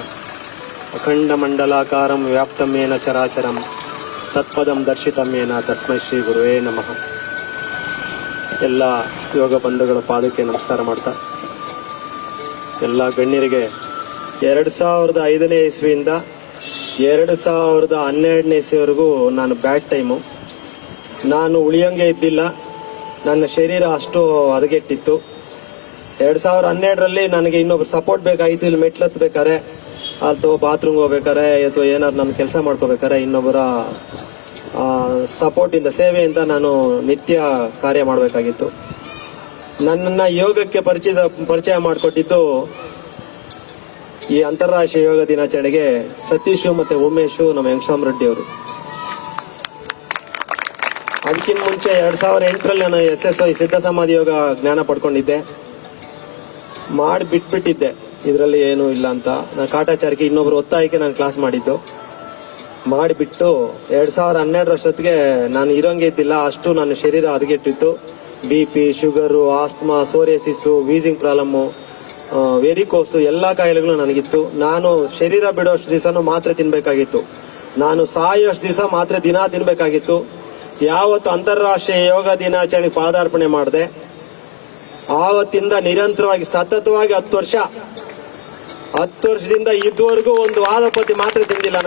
अखंड मंडलाकारं व्याप्तं येन चराचरं तत्पदं दर्शितं येन तस्मै श्री गुरुवे नमः. ಎಲ್ಲ ಯೋಗ ಬಂಧುಗಳ ಪಾದಕ್ಕೆ ನಮಸ್ಕಾರ ಮಾಡ್ತಾ ಎಲ್ಲ ಗಣ್ಯರಿಗೆ 2005ನೇ ಇಸ್ವಿಯಿಂದ 2012ನೇ ಇಸ್ವಿವರೆಗೂ ನಾನು ಬ್ಯಾಡ್ ಟೈಮು. ನಾನು ಉಳಿಯಂಗೆ ಇದ್ದಿಲ್ಲ, ನನ್ನ ಶರೀರ ಅಷ್ಟು ಹದಗೆಟ್ಟಿತ್ತು. 2012ರಲ್ಲಿ ನನಗೆ ಇನ್ನೊಬ್ರು ಸಪೋರ್ಟ್ ಬೇಕಾಗಿತ್ತು. ಇಲ್ಲಿ ಮೆಟ್ಲು ಹತ್ಬೇಕಾರೆ ಅಥವಾ ಬಾತ್ರೂಮ್ಗೆ ಹೋಗ್ಬೇಕಾರೆ ಅಥವಾ ಏನಾದ್ರು ನಾನು ಕೆಲಸ ಮಾಡ್ಕೋಬೇಕಾರೆ ಇನ್ನೊಬ್ಬರ ಸಪೋರ್ಟಿಂದ ಸೇವೆಯಿಂದ ನಾನು ನಿತ್ಯ ಕಾರ್ಯ ಮಾಡಬೇಕಾಗಿತ್ತು. ನನ್ನನ್ನು ಯೋಗಕ್ಕೆ ಪರಿಚಯ ಮಾಡಿಕೊಟ್ಟಿದ್ದು ಈ ಅಂತಾರಾಷ್ಟ್ರೀಯ ಯೋಗ ದಿನಾಚರಣೆಗೆ ಸತೀಶು ಮತ್ತು ಉಮೇಶು, ನಮ್ಮ ಯಂಗ್ಸ್ವಾಮಿ ರೆಡ್ಡಿ ಅವರು. ಅದಕ್ಕಿಂತ ಮುಂಚೆ 2008ರಲ್ಲಿ ನಾನು SSY ಸಿದ್ಧ ಸಮಾಧಿ ಯೋಗ ಜ್ಞಾನ ಪಡ್ಕೊಂಡಿದ್ದೆ. ಮಾಡಿ ಬಿಟ್ಬಿಟ್ಟಿದ್ದೆ, ಇದರಲ್ಲಿ ಏನೂ ಇಲ್ಲ ಅಂತ. ನಾನು ಕಾಟಾಚಾರಕ್ಕೆ ಇನ್ನೊಬ್ರು ಒತ್ತಾಯಕ್ಕೆ ನಾನು ಕ್ಲಾಸ್ ಮಾಡಿದ್ದು. ಮಾಡಿಬಿಟ್ಟು 2012 ವರ್ಷಕ್ಕೆ ನಾನು ಇರೋಂಗೆ ಇದ್ದಿಲ್ಲ, ಅಷ್ಟು ನನ್ನ ಶರೀರ ಹದಗೆಟ್ಟಿತ್ತು. BP, sugar, asthma, psoriasis, wheezing problem, varicose ಎಲ್ಲ ಕಾಯಿಲೆಗಳು ನನಗಿತ್ತು. ನಾನು ಶರೀರ ಬಿಡೋಷ್ಟು ದಿವಸನೂ ಮಾತ್ರೆ ತಿನ್ನಬೇಕಾಗಿತ್ತು. ನಾನು ಸಾಯೋಷ್ಟು ದಿವಸ ಮಾತ್ರೆ ದಿನ ತಿನ್ನಬೇಕಾಗಿತ್ತು. ಯಾವತ್ತು ಅಂತಾರಾಷ್ಟ್ರೀಯ ಯೋಗ ದಿನಾಚರಣೆ ಪಾದಾರ್ಪಣೆ ಮಾಡಿದೆ ಆವತ್ತಿಂದ ನಿರಂತರವಾಗಿ ಸತತವಾಗಿ 10 ವರ್ಷದಿಂದ ಇದುವರೆಗೂ ಒಂದು ವಾದಪತಿ ಮಾತ್ರೆ ತಿಂದಿಲ್ಲ.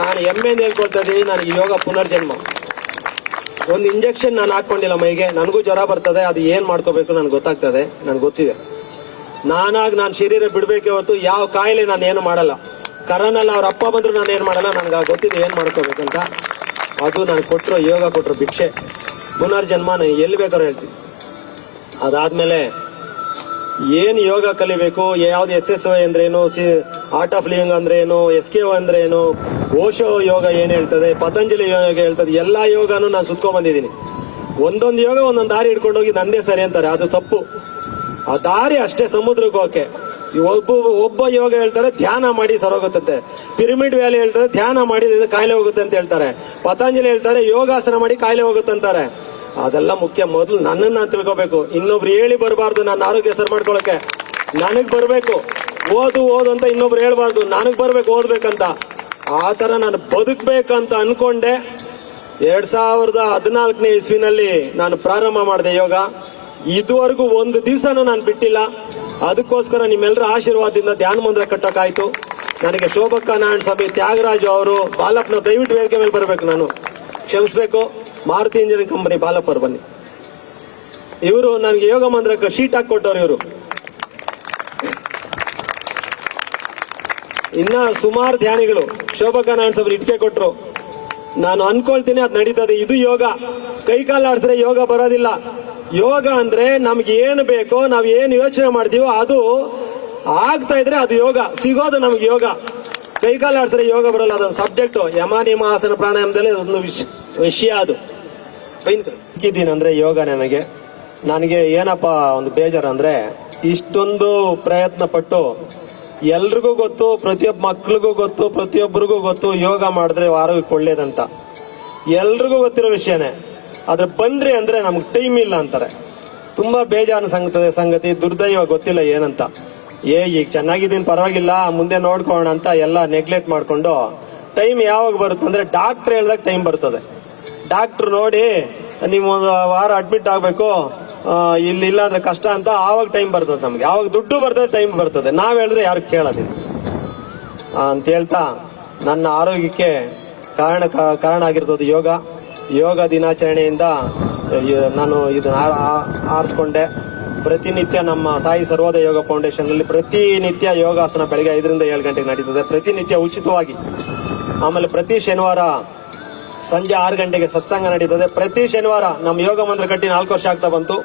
ನಾನು ಹೆಮ್ಮೆಯಿಂದ ಹೇಳ್ಕೊಳ್ತಾ ಇದ್ದೀನಿ, ನನಗೆ ಯೋಗ ಪುನರ್ಜನ್ಮ. ಒಂದು ಇಂಜೆಕ್ಷನ್ ನಾನು ಹಾಕ್ಕೊಂಡಿಲ್ಲ ಮೈಗೆ. ನನಗೂ ಜ್ವರ ಬರ್ತದೆ, ಅದು ಏನು ಮಾಡ್ಕೋಬೇಕು ನನಗೆ ಗೊತ್ತಾಗ್ತದೆ, ನನಗೆ ಗೊತ್ತಿದೆ. ನಾನು ಶರೀರ ಬಿಡಬೇಕೇ ಹೊರತು ಯಾವ ಕಾಯಿಲೆ ನಾನು ಏನು ಮಾಡಲ್ಲ. ಕರೋನಲ್ಲಿ ಅವ್ರ ಅಪ್ಪ ಬಂದರೂ ನಾನು ಏನು ಮಾಡಲ್ಲ, ನನಗೆ ಗೊತ್ತಿದೆ ಏನು ಮಾಡ್ಕೋಬೇಕಂತ. ಅದು ನಾನು ಕೊಟ್ಟರು, ಯೋಗ ಕೊಟ್ಟರು ಭಿಕ್ಷೆ, ಪುನರ್ಜನ್ಮ. ನಾನು ಎಲ್ಲಿ ಬೇಕಾದ್ರೂ ಹೇಳ್ತೀನಿ. ಅದಾದಮೇಲೆ ಏನು ಯೋಗ ಕಲಿಬೇಕು, ಯಾವ್ದು SSY ಅಂದ್ರೇನು, ಆರ್ಟ್ ಆಫ್ ಲಿವಿಂಗ್ ಅಂದ್ರೇನು, SKO ಅಂದ್ರೇನು, ಓಶೋ ಯೋಗ ಏನು ಹೇಳ್ತದೆ, ಪತಂಜಲಿ ಯೋಗ ಹೇಳ್ತದೆ, ಎಲ್ಲ ಯೋಗನೂ ನಾನು ಸುತ್ಕೊಂಡ್ಬಂದಿದ್ದೀನಿ. ಒಂದೊಂದು ಯೋಗ ಒಂದೊಂದು ದಾರಿ ಹಿಡ್ಕೊಂಡು ಹೋಗಿ ನಂದೇ ಸರಿ ಅಂತಾರೆ, ಅದು ತಪ್ಪು. ಆ ದಾರಿ ಅಷ್ಟೇ ಸಮುದ್ರಕ್ಕೆ ಹೋಗಕ್ಕೆ. ಒಬ್ಬ ಯೋಗ ಹೇಳ್ತಾರೆ ಧ್ಯಾನ ಮಾಡಿ ಸರೋಗುತ್ತಂತೆ, ಪಿರಮಿಡ್ ವ್ಯಾಲಿ ಹೇಳ್ತಾರೆ ಧ್ಯಾನ ಮಾಡಿ ಕಾಯಿಲೆ ಹೋಗುತ್ತೆ ಅಂತ ಹೇಳ್ತಾರೆ, ಪತಂಜಲಿ ಹೇಳ್ತಾರೆ ಯೋಗಾಸನ ಮಾಡಿ ಕಾಯಿಲೆ ಹೋಗುತ್ತೆ ಅಂತಾರೆ. ಅದೆಲ್ಲ ಮುಖ್ಯ. ಮೊದಲು ನನ್ನನ್ನು ನಾನು ತಿಳ್ಕೊಬೇಕು, ಇನ್ನೊಬ್ರು ಹೇಳಿ ಬರಬಾರ್ದು. ನನ್ನ ಆರೋಗ್ಯ ಸರಿ ಮಾಡ್ಕೊಳಕ್ಕೆ ನನಗೆ ಬರಬೇಕು. ಓದು ಅಂತ ಇನ್ನೊಬ್ರು ಹೇಳ್ಬಾರ್ದು, ನನಗೆ ಬರಬೇಕು ಓದ್ಬೇಕಂತ. ಆ ಥರ ನಾನು ಬದುಕಬೇಕಂತ ಅನ್ಕೊಂಡೆ. 2014ನೇ ಇಸ್ವಿನಲ್ಲಿ ನಾನು ಪ್ರಾರಂಭ ಮಾಡಿದೆ ಯೋಗ. ಇದುವರೆಗೂ ಒಂದು ದಿವಸನೂ ನಾನು ಬಿಟ್ಟಿಲ್ಲ. ಅದಕ್ಕೋಸ್ಕರ ನಿಮ್ಮೆಲ್ಲರ ಆಶೀರ್ವಾದದಿಂದ ಧ್ಯಾನ ಮಂದಿರ ಕಟ್ಟೋಕ್ಕಾಯ್ತು. ನನಗೆ ಶೋಭಕ್ಕ ನಾರಾಯಣ ಸ್ವಾಮಿ, ತ್ಯಾಗರಾಜು ಅವರು, ಬಾಲಪ್ಪನ ದಯವಿಟ್ಟು ವೇದಿಕೆ ಮೇಲೆ ಬರಬೇಕು, ನಾನು ಕ್ಷಮಿಸ್ಬೇಕು. ಮಾರುತಿ ಇಂಜಿನಿಯರಿಂಗ್ ಕಂಪನಿ ಬಾಲಪ್ಪರು ಬನ್ನಿ. ಇವರು ನನಗೆ ಯೋಗ ಮಂದಿರಕ್ಕೆ ಶೀಟ್ ಹಾಕಿ ಕೊಟ್ಟವ್ರು. ಇವರು ಇನ್ನ ಸುಮಾರು ಧ್ಯಾನಿಗಳು ಶೋಭಕ್ಕ ನಾರಾಯಣ ಸ್ವಾಮಿ ಇಟ್ಕೆ ಕೊಟ್ಟರು. ನಾನು ಅನ್ಕೊಳ್ತೀನಿ ಅದು ನಡೀತದೆ. ಇದು ಯೋಗ. ಕೈಕಾಲು ಆಡಿಸಿದ್ರೆ ಯೋಗ ಬರೋದಿಲ್ಲ. ಯೋಗ ಅಂದ್ರೆ ನಮ್ಗೆ ಏನು ಬೇಕೋ, ನಾವು ಏನು ಯೋಚನೆ ಮಾಡ್ತೀವೋ ಅದು ಆಗ್ತಾ ಇದ್ರೆ ಅದು ಯೋಗ. ಸಿಗೋದು ನಮ್ಗೆ ಯೋಗ. ಕೈಕಾಲು ಆಡಿಸಿದ್ರೆ ಯೋಗ ಬರಲ್ಲ. ಅದೊಂದು ಸಬ್ಜೆಕ್ಟು. ಯಮ ನಿಯಮ ಆಸನ ಪ್ರಾಣಾಯಾಮದಲ್ಲಿ ಅದೊಂದು ವಿಷಯ. ಅದು ಇದ್ದೀನಿ ಅಂದ್ರೆ ಯೋಗ. ನನಗೆ ಏನಪ್ಪ ಒಂದು ಬೇಜಾರು ಅಂದ್ರೆ, ಇಷ್ಟೊಂದು ಪ್ರಯತ್ನ ಪಟ್ಟು ಎಲ್ರಿಗೂ ಗೊತ್ತು, ಪ್ರತಿಯೊಬ್ಬ ಮಕ್ಳಿಗೂ ಗೊತ್ತು, ಪ್ರತಿಯೊಬ್ಬರಿಗೂ ಗೊತ್ತು ಯೋಗ ಮಾಡಿದ್ರೆ ಆರೋಗ್ಯಕ್ಕೆ ಒಳ್ಳೇದಂತ. ಎಲ್ರಿಗೂ ಗೊತ್ತಿರೋ ವಿಷಯನೇ. ಆದ್ರೆ ಬಂದ್ರಿ ಅಂದ್ರೆ ನಮ್ಗೆ ಟೈಮ್ ಇಲ್ಲ ಅಂತಾರೆ. ತುಂಬಾ ಬೇಜಾರು ಸಂಗತಿ. ದುರ್ದೈವ, ಗೊತ್ತಿಲ್ಲ ಏನಂತ. ಈಗ ಚೆನ್ನಾಗಿದ್ದೀನಿ ಪರವಾಗಿಲ್ಲ ಮುಂದೆ ನೋಡ್ಕೊಳ್ಳೋಣ ಅಂತ ಎಲ್ಲ ನೆಗ್ಲೆಕ್ಟ್ ಮಾಡ್ಕೊಂಡು ಟೈಮ್ ಯಾವಾಗ ಬರುತ್ತೆ ಅಂದ್ರೆ ಡಾಕ್ಟರ್ ಹೇಳ್ದಾಗ ಟೈಮ್ ಬರ್ತದೆ. ಡಾಕ್ಟರ್ ನೋಡಿ ನೀವು ಒಂದು ವಾರ ಅಡ್ಮಿಟ್ ಆಗಬೇಕು, ಇಲ್ಲ ಅಂದ್ರೆ ಕಷ್ಟ ಅಂತ ಆವಾಗ ಟೈಮ್ ಬರ್ತದೆ ನಮ್ಗೆ. ಆವಾಗ ದುಡ್ಡು ಬರ್ತದೆ, ಟೈಮ್ ಬರ್ತದೆ. ನಾವ್ ಹೇಳಿದ್ರೆ ಯಾರು ಕೇಳೋದಿಲ್ಲ. ಅಂತ ಹೇಳ್ತಾ ನನ್ನ ಆರೋಗ್ಯಕ್ಕೆ ಕಾರಣ ಆಗಿರ್ತದೆ ಯೋಗ ದಿನಾಚರಣೆಯಿಂದ ನಾನು ಇದನ್ನ ಆರಿಸ್ಕೊಂಡೆ. ಪ್ರತಿನಿತ್ಯ ನಮ್ಮ ಸಾಯಿ ಸರ್ವೋದಯ ಯೋಗ ಫೌಂಡೇಶನ್ನಲ್ಲಿ ಪ್ರತಿನಿತ್ಯ ಯೋಗಾಸನ ಬೆಳಗ್ಗೆ 5ರಿಂದ 7 ಗಂಟೆಗೆ ನಡೀತದೆ, ಪ್ರತಿನಿತ್ಯ ಉಚಿತವಾಗಿ. ಆಮೇಲೆ ಪ್ರತಿ ಶನಿವಾರ ಸಂಜೆ 6 ಗಂಟೆಗೆ ಸತ್ಸಂಗ ನಡೀತದೆ. ಪ್ರತಿ ಶನಿವಾರ ನಮ್ಮ ಯೋಗ ಮಂತ್ರ ಕಟ್ಟಿ 4 ವರ್ಷ ಆಗ್ತಾ ಬಂತು.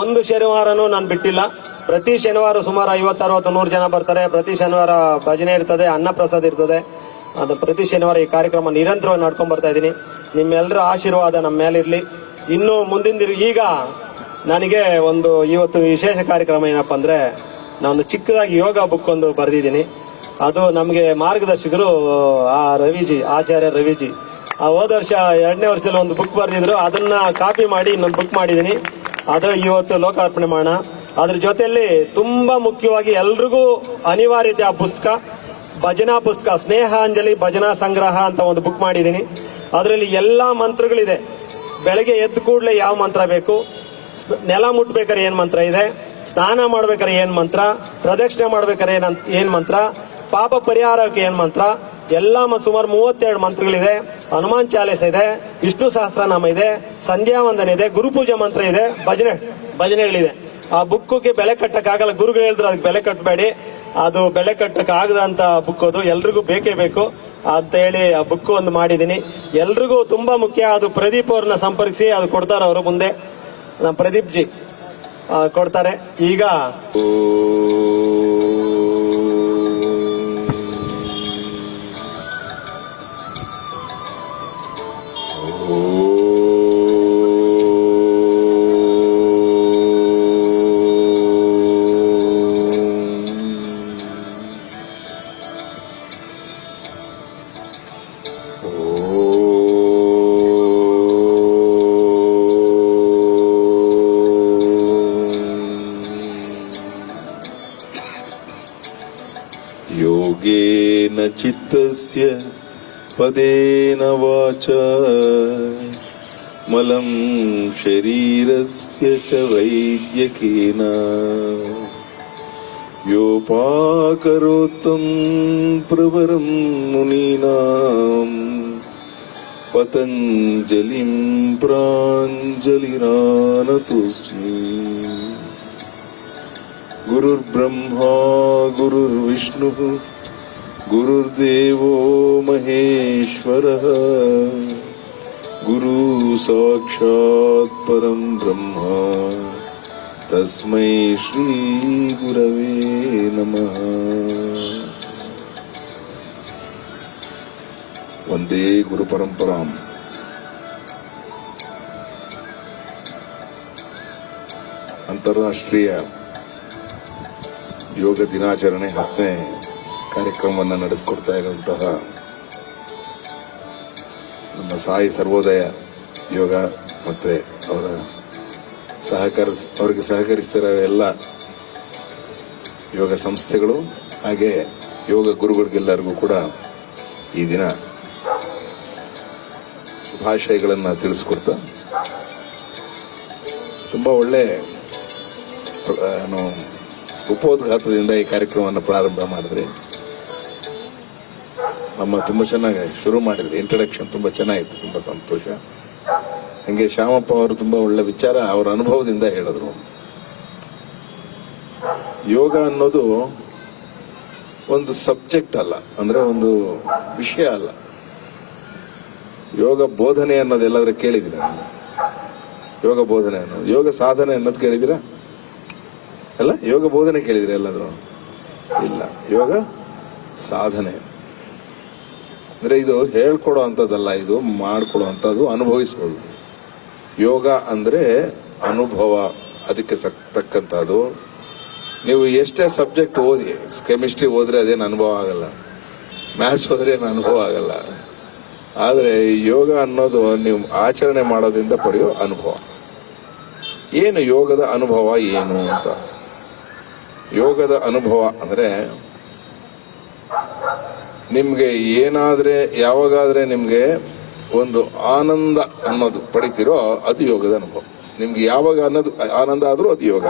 ಒಂದು ಶನಿವಾರನೂ ನಾನು ಬಿಟ್ಟಿಲ್ಲ. ಪ್ರತಿ ಶನಿವಾರ ಸುಮಾರು 50, 60, 100 ಜನ ಬರ್ತಾರೆ. ಪ್ರತಿ ಶನಿವಾರ ಭಜನೆ ಇರ್ತದೆ, ಅನ್ನಪ್ರಸಾದ ಇರ್ತದೆ. ಅದು ಪ್ರತಿ ಶನಿವಾರ ಈ ಕಾರ್ಯಕ್ರಮ ನಿರಂತರವಾಗಿ ನಡ್ಕೊಂಡ್ ಬರ್ತಾ ಇದ್ದೀನಿ. ನಿಮ್ಮೆಲ್ಲರ ಆಶೀರ್ವಾದ ನಮ್ಮ ಮೇಲಿರಲಿ. ಇನ್ನು ಮುಂದಿನ ಈಗ ನನಗೆ ಇವತ್ತು ವಿಶೇಷ ಕಾರ್ಯಕ್ರಮ ಏನಪ್ಪ ಅಂದರೆ, ನಾನೊಂದು ಚಿಕ್ಕದಾಗಿ ಯೋಗ ಬುಕ್ ಒಂದು ಬರೆದಿದ್ದೀನಿ. ಅದು ನಮಗೆ ಮಾರ್ಗದರ್ಶಕರು ಆಚಾರ್ಯ ರವಿಜಿ ಹೋದ ವರ್ಷ 2ನೇ ವರ್ಷದಲ್ಲಿ ಒಂದು ಬುಕ್ ಬರೆದಿದ್ರು. ಅದನ್ನ ಕಾಪಿ ಮಾಡಿ ಇನ್ನೊಂದು ಬುಕ್ ಮಾಡಿದ್ದೀನಿ. ಅದು ಇವತ್ತು ಲೋಕಾರ್ಪಣೆ ಮಾಡೋಣ. ಅದ್ರ ಜೊತೆಯಲ್ಲಿ ತುಂಬಾ ಮುಖ್ಯವಾಗಿ ಎಲ್ರಿಗೂ ಅನಿವಾರ್ಯತೆ ಆ ಪುಸ್ತಕ, ಭಜನಾ ಪುಸ್ತಕ ಸ್ನೇಹಾಂಜಲಿ ಭಜನಾ ಸಂಗ್ರಹ ಅಂತ ಒಂದು ಬುಕ್ ಮಾಡಿದ್ದೀನಿ. ಅದರಲ್ಲಿ ಎಲ್ಲ ಮಂತ್ರಗಳಿದೆ. ಬೆಳಗ್ಗೆ ಎದ್ದು ಕೂಡಲೇ ಯಾವ ಮಂತ್ರ ಬೇಕು, ನೆಲ ಮುಟ್ಬೇಕಾದ್ರೆ ಏನು ಮಂತ್ರ ಇದೆ, ಸ್ನಾನ ಮಾಡ್ಬೇಕಾದ್ರೆ ಏನು ಮಂತ್ರ, ಪ್ರದಕ್ಷಿಣೆ ಮಾಡ್ಬೇಕಾದ್ರೆ ಏನು ಮಂತ್ರ, ಪಾಪ ಪರಿಹಾರಕ್ಕೆ ಏನು ಮಂತ್ರ, ಎಲ್ಲ ಸುಮಾರು 32 ಮಂತ್ರಗಳಿದೆ. ಹನುಮಾನ್ ಚಾಲಿಸ ಇದೆ, ವಿಷ್ಣು ಸಹಸ್ರನಾಮ ಇದೆ, ಸಂಧ್ಯಾ ವಂದನೆ ಇದೆ, ಗುರುಪೂಜೆ ಮಂತ್ರ ಇದೆ, ಭಜನೆಗಳಿದೆ. ಆ ಬುಕ್ಗೆ ಬೆಲೆ ಕಟ್ಟಕ್ಕಾಗಲ್ಲ. ಗುರುಗಳು ಹೇಳಿದ್ರು ಅದಕ್ಕೆ ಬೆಲೆ ಕಟ್ಟಬೇಡಿ, ಅದು ಬೆಲೆ ಕಟ್ಟಕ್ಕಾಗದಂತ ಬುಕ್. ಅದು ಎಲ್ರಿಗೂ ಬೇಕೇ ಬೇಕು ಅಂತ ಹೇಳಿ ಆ ಬುಕ್ ಒಂದು ಮಾಡಿದ್ದೀನಿ. ಎಲ್ರಿಗೂ ತುಂಬಾ ಮುಖ್ಯ. ಅದು ಪ್ರದೀಪ್ ಅವ್ರನ್ನ ಸಂಪರ್ಕಿಸಿ ಅದು ಕೊಡ್ತಾರೆ. ಅವರು ಮುಂದೆ ನಮ್ಮ ಪ್ರದೀಪ್ ಜಿ ಕೊಡ್ತಾರೆ. ಈಗ योगेन चित्तस्य पदेन वाचा मलं शरीरस्य च वैद्यकेन योपाकरोत्तं प्रवरं मुनीनां पतञ्जलिं प्राञ्जलिरानतोऽस्मि। गुरुर्ब्रह्मा गुरुर्विष्णुः गुरुर्देवो महेश्वरः गुरु साक्षात् परं ब्रह्म तस्मै श्री गुरवे नमः। वंदे गुरु परंपराम्। अंतरराष्ट्रीय ಯೋಗ ದಿನಾಚರಣೆ 10ನೇ ಕಾರ್ಯಕ್ರಮವನ್ನು ನಡೆಸಿಕೊಡ್ತಾ ಇರುವಂತಹ ನಮ್ಮ ಸಾಯಿ ಸರ್ವೋದಯ ಯೋಗ ಮತ್ತೆ ಅವರಿಗೆ ಸಹಕರಿಸ್ತಿರೋ ಎಲ್ಲ ಯೋಗ ಸಂಸ್ಥೆಗಳು ಹಾಗೆ ಯೋಗ ಗುರುಗಳಿಗೆಲ್ಲರಿಗೂ ಕೂಡ ಈ ದಿನ ಶುಭಾಶಯಗಳನ್ನು ತಿಳಿಸ್ಕೊಡ್ತಾ ತುಂಬಾ ಒಳ್ಳೆ ಉಪೋದ್ಘಾತದಿಂದ ಈ ಕಾರ್ಯಕ್ರಮವನ್ನು ಪ್ರಾರಂಭ ಮಾಡಿದ್ರಿ. ತುಂಬಾ ಚೆನ್ನಾಗಿ ಶುರು ಮಾಡಿದ್ರಿ. ಇಂಟ್ರಡಕ್ಷನ್ ತುಂಬಾ ಚೆನ್ನಾಗಿತ್ತು, ತುಂಬಾ ಸಂತೋಷ. ಹಂಗೆ ಶ್ಯಾಮಪ್ಪ ಅವರು ತುಂಬಾ ಒಳ್ಳೆ ವಿಚಾರ ಅವರ ಅನುಭವದಿಂದ ಹೇಳಿದ್ರು. ಯೋಗ ಅನ್ನೋದು ಒಂದು ಸಬ್ಜೆಕ್ಟ್ ಅಲ್ಲ, ಅಂದ್ರೆ ಒಂದು ವಿಷಯ ಅಲ್ಲ. ಯೋಗ ಬೋಧನೆ ಅನ್ನೋದು ಎಲ್ಲಾದ್ರೂ ಕೇಳಿದಿರ? ಯೋಗ ಬೋಧನೆ ಅನ್ನೋದು, ಯೋಗ ಸಾಧನೆ ಅನ್ನೋದು ಕೇಳಿದಿರಾ? ಅಲ್ಲ, ಯೋಗ ಬೋಧನೆ ಕೇಳಿದ್ರೆ ಎಲ್ಲಾದ್ರೂ? ಇಲ್ಲ. ಯೋಗ ಸಾಧನೆ ಅಂದ್ರೆ ಇದು ಹೇಳ್ಕೊಡೋ ಅಂತದಲ್ಲ, ಇದು ಮಾಡ್ಕೊಡೋ ಅಂತದ್ದು, ಅನುಭವಿಸ್ಬೋದು. ಯೋಗ ಅಂದ್ರೆ ಅನುಭವ, ಅದಕ್ಕೆ ತಕ್ಕಂಥದ್ದು. ನೀವು ಎಷ್ಟೇ ಸಬ್ಜೆಕ್ಟ್ ಓದಿ, ಕೆಮಿಸ್ಟ್ರಿ ಓದ್ರೆ ಅದೇನು ಅನುಭವ ಆಗಲ್ಲ, ಮ್ಯಾಥ್ಸ್ ಹೋದ್ರೆ ಏನು ಅನುಭವ ಆಗಲ್ಲ. ಆದ್ರೆ ಯೋಗ ಅನ್ನೋದು ನೀವು ಆಚರಣೆ ಮಾಡೋದ್ರಿಂದ ಪಡೆಯೋ ಅನುಭವ. ಏನು ಯೋಗದ ಅನುಭವ ಏನು ಅಂತ? ಯೋಗದ ಅನುಭವ ಅಂದ್ರೆ ನಿಮ್ಗೆ ಯಾವಾಗಾದ್ರೆ ನಿಮ್ಗೆ ಒಂದು ಆನಂದ ಅನ್ನೋದು ಪಡಿತೀರೋ ಅದು ಯೋಗದ ಅನುಭವ. ನಿಮ್ಗೆ ಯಾವಾಗ ಆನಂದ ಆದ್ರೂ ಅದು ಯೋಗ.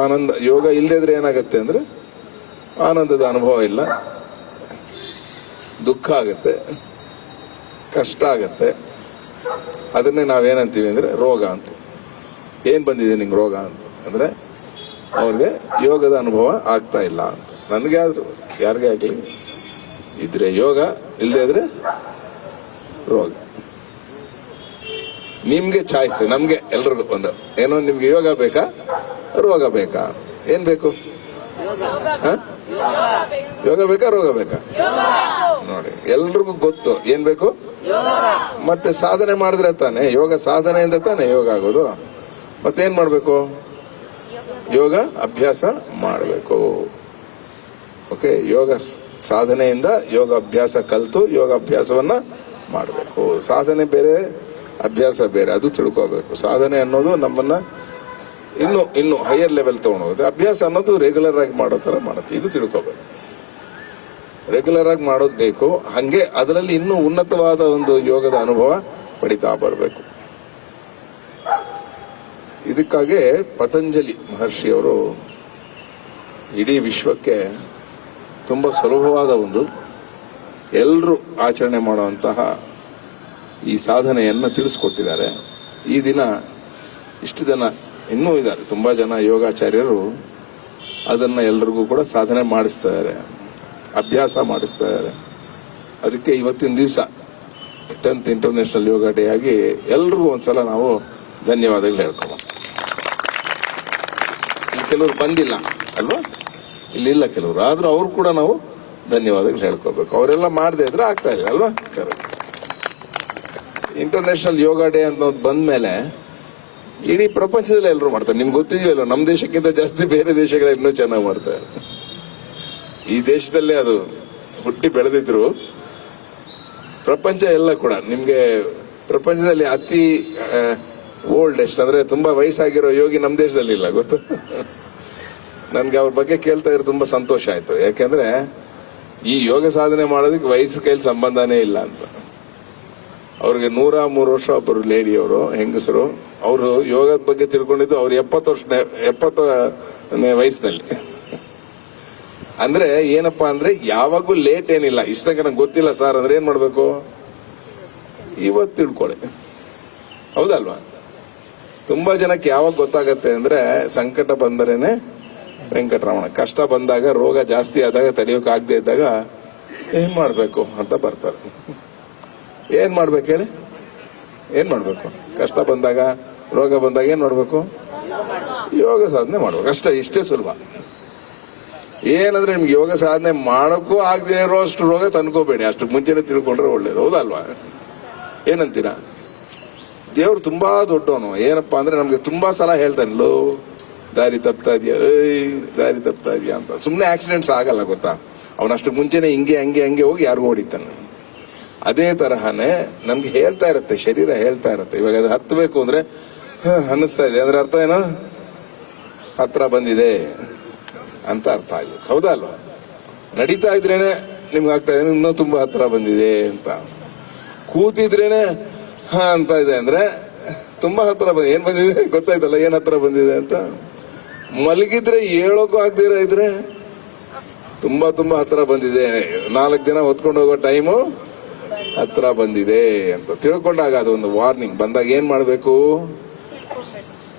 ಆನಂದ ಯೋಗ ಇಲ್ಲದಿದ್ರೆ ಏನಾಗತ್ತೆ ಅಂದ್ರೆ ಆನಂದದ ಅನುಭವ ಇಲ್ಲ, ದುಃಖ ಆಗತ್ತೆ, ಕಷ್ಟ ಆಗತ್ತೆ. ಅದನ್ನೇ ನಾವೇನಂತೀವಿ ಅಂದರೆ ರೋಗ ಅಂತ. ಏನು ಬಂದಿದೆ ನಿಂಗೆ ರೋಗ ಅಂತ ಅಂದರೆ ಅವ್ರಿಗೆ ಯೋಗದ ಅನುಭವ ಆಗ್ತಾ ಇಲ್ಲ ಅಂತ. ನನಗೆ ಆದರೂ ಯಾರಿಗೇ ಆಗಲಿ ಇದ್ರೆ ಯೋಗ, ಇಲ್ಲದೆ ಇದ್ರೆ ರೋಗ. ನಿಮ್ಗೆ ಚಾಯ್ಸ್, ನಮ್ಗೆ ಎಲ್ರಿಗೂ ಒಂದು ಏನೋ, ನಿಮ್ಗೆ ಯೋಗ ಬೇಕಾ ರೋಗ ಬೇಕಾ? ಏನ್ ಬೇಕು? ಯೋಗ ಬೇಕಾ ರೋಗ ಬೇಕಾ? ನೋಡಿ, ಎಲ್ರಿಗೂ ಗೊತ್ತು ಏನ್ ಬೇಕು. ಮತ್ತೆ ಸಾಧನೆ ಮಾಡಿದ್ರೆ ತಾನೆ ಯೋಗ, ಸಾಧನೆಯಿಂದ ತಾನೆ ಯೋಗ ಆಗೋದು. ಮತ್ತೇನ್ ಮಾಡ್ಬೇಕು? ಯೋಗ ಅಭ್ಯಾಸ ಮಾಡಬೇಕು. ಓಕೆ, ಯೋಗ ಸಾಧನೆಯಿಂದ ಯೋಗ ಅಭ್ಯಾಸ ಕಲಿತು ಯೋಗ ಅಭ್ಯಾಸವನ್ನ ಮಾಡಬೇಕು. ಸಾಧನೆ ಬೇರೆ, ಅಭ್ಯಾಸ ಬೇರೆ, ಅದು ತಿಳ್ಕೋಬೇಕು. ಸಾಧನೆ ಅನ್ನೋದು ನಮ್ಮನ್ನ ಇನ್ನು ಹೈಯರ್ ಲೆವೆಲ್ ತಗೊಂಡೋಗುತ್ತೆ. ಅಭ್ಯಾಸ ಅನ್ನೋದು ರೆಗ್ಯುಲರ್ ಆಗಿ ಮಾಡೋ ತರ ಮಾಡುತ್ತೆ. ಇದು ತಿಳ್ಕೋಬೇಕು. ರೆಗ್ಯುಲರ್ ಆಗಿ ಮಾಡೋದು ಬೇಕು. ಹಂಗೆ ಅದರಲ್ಲಿ ಇನ್ನೂ ಉನ್ನತವಾದ ಒಂದು ಯೋಗದ ಅನುಭವ ಪಡಿತಾ ಬರಬೇಕು. ಇದಕ್ಕಾಗಿ ಪತಂಜಲಿ ಮಹರ್ಷಿಯವರು ಇಡೀ ವಿಶ್ವಕ್ಕೆ ತುಂಬ ಸುಲಭವಾದ ಒಂದು, ಎಲ್ಲರೂ ಆಚರಣೆ ಮಾಡುವಂತಹ ಈ ಸಾಧನೆಯನ್ನು ತಿಳಿಸ್ಕೊಟ್ಟಿದ್ದಾರೆ. ಈ ದಿನ ಇಷ್ಟು ಜನ ಇನ್ನೂ ಇದ್ದಾರೆ, ತುಂಬ ಜನ ಯೋಗಾಚಾರ್ಯರು ಅದನ್ನು ಎಲ್ರಿಗೂ ಕೂಡ ಸಾಧನೆ ಮಾಡಿಸ್ತಾ ಇದ್ದಾರೆ, ಅಭ್ಯಾಸ ಮಾಡಿಸ್ತಾ ಇದ್ದಾರೆ. ಅದಕ್ಕೆ ಇವತ್ತಿನ ದಿವಸ 10th ಇಂಟರ್ನ್ಯಾಷನಲ್ ಯೋಗ ಡೇ ಆಗಿ ಎಲ್ರಿಗೂ ಒಂದ್ಸಲ ನಾವು ಧನ್ಯವಾದಗಳು ಹೇಳ್ಕೊಳ. ಕೆಲವರು ಬಂದಿಲ್ಲ ಅಲ್ವಾ, ಇಲ್ಲಿಲ್ಲ ಕೆಲವರು, ಆದ್ರೂ ಅವ್ರು ಕೂಡ ನಾವು ಧನ್ಯವಾದಗಳು ಹೇಳ್ಕೋಬೇಕು. ಅವರೆಲ್ಲ ಮಾಡದೇ ಇದ್ರೆ ಆಗ್ತಾ ಇಲ್ಲ ಅಲ್ವಾ. ಕರೆಕ್ಟ್. ಇಂಟರ್ನ್ಯಾಷನಲ್ ಯೋಗ ಡೇ ಅನ್ನೋದು ಬಂದ್ಮೇಲೆ ಇಡೀ ಪ್ರಪಂಚದಲ್ಲಿ ಎಲ್ಲರೂ ಮಾಡ್ತಾರೆ. ನಿಮ್ಗೆ ಗೊತ್ತಿದೆಯಲ್ಲ, ನಮ್ಮ ದೇಶಕ್ಕಿಂತ ಜಾಸ್ತಿ ಬೇರೆ ದೇಶಗಳ ಇನ್ನೂ ಚೆನ್ನಾಗಿ ಮಾಡ್ತಾರೆ. ಈ ದೇಶದಲ್ಲೇ ಅದು ಹುಟ್ಟಿ ಬೆಳೆದಿದ್ರು ಪ್ರಪಂಚ ಎಲ್ಲ ಕೂಡ. ನಿಮ್ಗೆ ಪ್ರಪಂಚದಲ್ಲಿ ಅತಿ ಓಲ್ಡೆಸ್ಟ್ ಅಂದ್ರೆ ತುಂಬಾ ವಯಸ್ಸಾಗಿರೋ ಯೋಗಿ ನಮ್ಮ ದೇಶದಲ್ಲಿ ಇಲ್ಲ, ಗೊತ್ತು. ನನ್ಗೆ ಅವ್ರ ಬಗ್ಗೆ ಕೇಳ್ತಾ ಇದ್ರೆ ತುಂಬಾ ಸಂತೋಷ ಆಯ್ತು. ಯಾಕೆಂದ್ರೆ ಈ ಯೋಗ ಸಾಧನೆ ಮಾಡೋದಕ್ಕೆ ವಯಸ್ಸು ಕೈಲಿ ಸಂಬಂಧನೇ ಇಲ್ಲ ಅಂತ. ಅವ್ರಿಗೆ 103 ವರ್ಷ ಒಬ್ಬರು ಲೇಡಿಯವರು, ಹೆಂಗಸರು, ಅವರು ಯೋಗದ ಬಗ್ಗೆ ತಿಳ್ಕೊಂಡಿದ್ದು ಅವ್ರು 70ನೇ ವಯಸ್ಸಿನಲ್ಲಿ. ಅಂದ್ರೆ ಏನಪ್ಪಾ ಅಂದ್ರೆ ಯಾವಾಗೂ ಲೇಟ್ ಏನಿಲ್ಲ. ಇಷ್ಟಕ್ಕೆ ನಂಗೆ ಗೊತ್ತಿಲ್ಲ ಸರ್ ಅಂದ್ರೆ ಏನ್ ಮಾಡ್ಬೇಕು? ಇವತ್ತು ತಿಳ್ಕೊಳ್ಳಿ, ಹೌದಲ್ವಾ? ತುಂಬಾ ಜನಕ್ಕೆ ಯಾವಾಗ ಗೊತ್ತಾಗತ್ತೆ ಅಂದ್ರೆ ಸಂಕಟ ಬಂದರೇನೆ ವೆಂಕಟರಮಣ. ಕಷ್ಟ ಬಂದಾಗ, ರೋಗ ಜಾಸ್ತಿ ಆದಾಗ, ತಡೆಯೋಕೆ ಆಗದೆ ಇದ್ದಾಗ ಏನ್ ಮಾಡ್ಬೇಕು ಅಂತ ಬರ್ತಾರೆ. ಏನ್ ಮಾಡ್ಬೇಕು ಹೇಳಿ? ಏನ್ ಮಾಡ್ಬೇಕು? ಕಷ್ಟ ಬಂದಾಗ, ರೋಗ ಬಂದಾಗ ಏನ್ ಮಾಡ್ಬೇಕು? ಯೋಗ ಸಾಧನೆ ಮಾಡ್ಬೇಕು ಅಷ್ಟೇ. ಇಷ್ಟೇ ಸುಲಭ. ಏನಂದ್ರೆ ನಿಮ್ಗೆ ಯೋಗ ಸಾಧನೆ ಮಾಡೋಕ್ಕೂ ಆಗದೆ ಇರೋ ಅಷ್ಟು ರೋಗ ತಂದ್ಕೋಬೇಡಿ. ಅಷ್ಟು ಮುಂಚೆನೆ ತಿಳ್ಕೊಂಡ್ರೆ ಒಳ್ಳೇದು, ಹೌದಲ್ವಾ? ಏನಂತೀರಾ? ದೇವ್ರು ತುಂಬಾ ದೊಡ್ಡವನು. ಏನಪ್ಪಾ ಅಂದ್ರೆ ನಮ್ಗೆ ತುಂಬಾ ಸಲ ಹೇಳ್ತಾನೆ, ಲೋ ದಾರಿ ತಪ್ತಾ ಇದೆಯಾ, ದಾರಿ ತಪ್ತಾ ಇದೆಯಾ ಅಂತ. ಸುಮ್ಮನೆ ಆಕ್ಸಿಡೆಂಟ್ಸ್ ಆಗಲ್ಲ, ಗೊತ್ತಾ? ಅವನಷ್ಟು ಮುಂಚೆನೆ ಹಿಂಗೆ ಹೋಗಿ ಯಾರಿಗೂ ಹೊಡಿತಾನೆ. ಅದೇ ತರಹನೇ ನಮ್ಗೆ ಹೇಳ್ತಾ ಇರತ್ತೆ, ಶರೀರ ಹೇಳ್ತಾ ಇರತ್ತೆ. ಇವಾಗ ಅದು ಹತ್ತಬೇಕು ಅಂದ್ರೆ ಅನ್ನಿಸ್ತಾ ಇದೆ ಅಂದ್ರೆ ಅರ್ಥ ಏನು? ಹತ್ರ ಬಂದಿದೆ ಅಂತ ಅರ್ಥ ಆಗ್ಬೇಕು, ಹೌದಾ ಅಲ್ವಾ? ನಡೀತಾ ಇದ್ರೇನೆ ನಿಮ್ಗೆ ಆಗ್ತಾ ಇದೆ ಇನ್ನೂ ತುಂಬಾ ಹತ್ರ ಬಂದಿದೆ ಅಂತ. ಕೂತಿದ್ರೇನೆ ಅಂತ ಇದೆ ಅಂದ್ರೆ ತುಂಬಾ ಹತ್ರ ಬಂದಿದೆ. ಏನ್ ಬಂದಿದೆ ಗೊತ್ತಾಯ್ತಲ್ಲ, ಏನ್ ಹತ್ರ ಬಂದಿದೆ ಅಂತ. ಮಲಗಿದ್ರೆ ಹೇಳೋಕ್ಕೂ ಆಗದಿರ ಇದ್ರೆ ತುಂಬಾ ಹತ್ರ ಬಂದಿದೆ. 4 ಜನ ಹೊತ್ಕೊಂಡು ಹೋಗೋ ಟೈಮು ಹತ್ರ ಬಂದಿದೆ ಅಂತ ತಿಳ್ಕೊಂಡಾಗ ಅದು ಒಂದು ವಾರ್ನಿಂಗ್ ಬಂದಾಗ ಏನ್ ಮಾಡ್ಬೇಕು?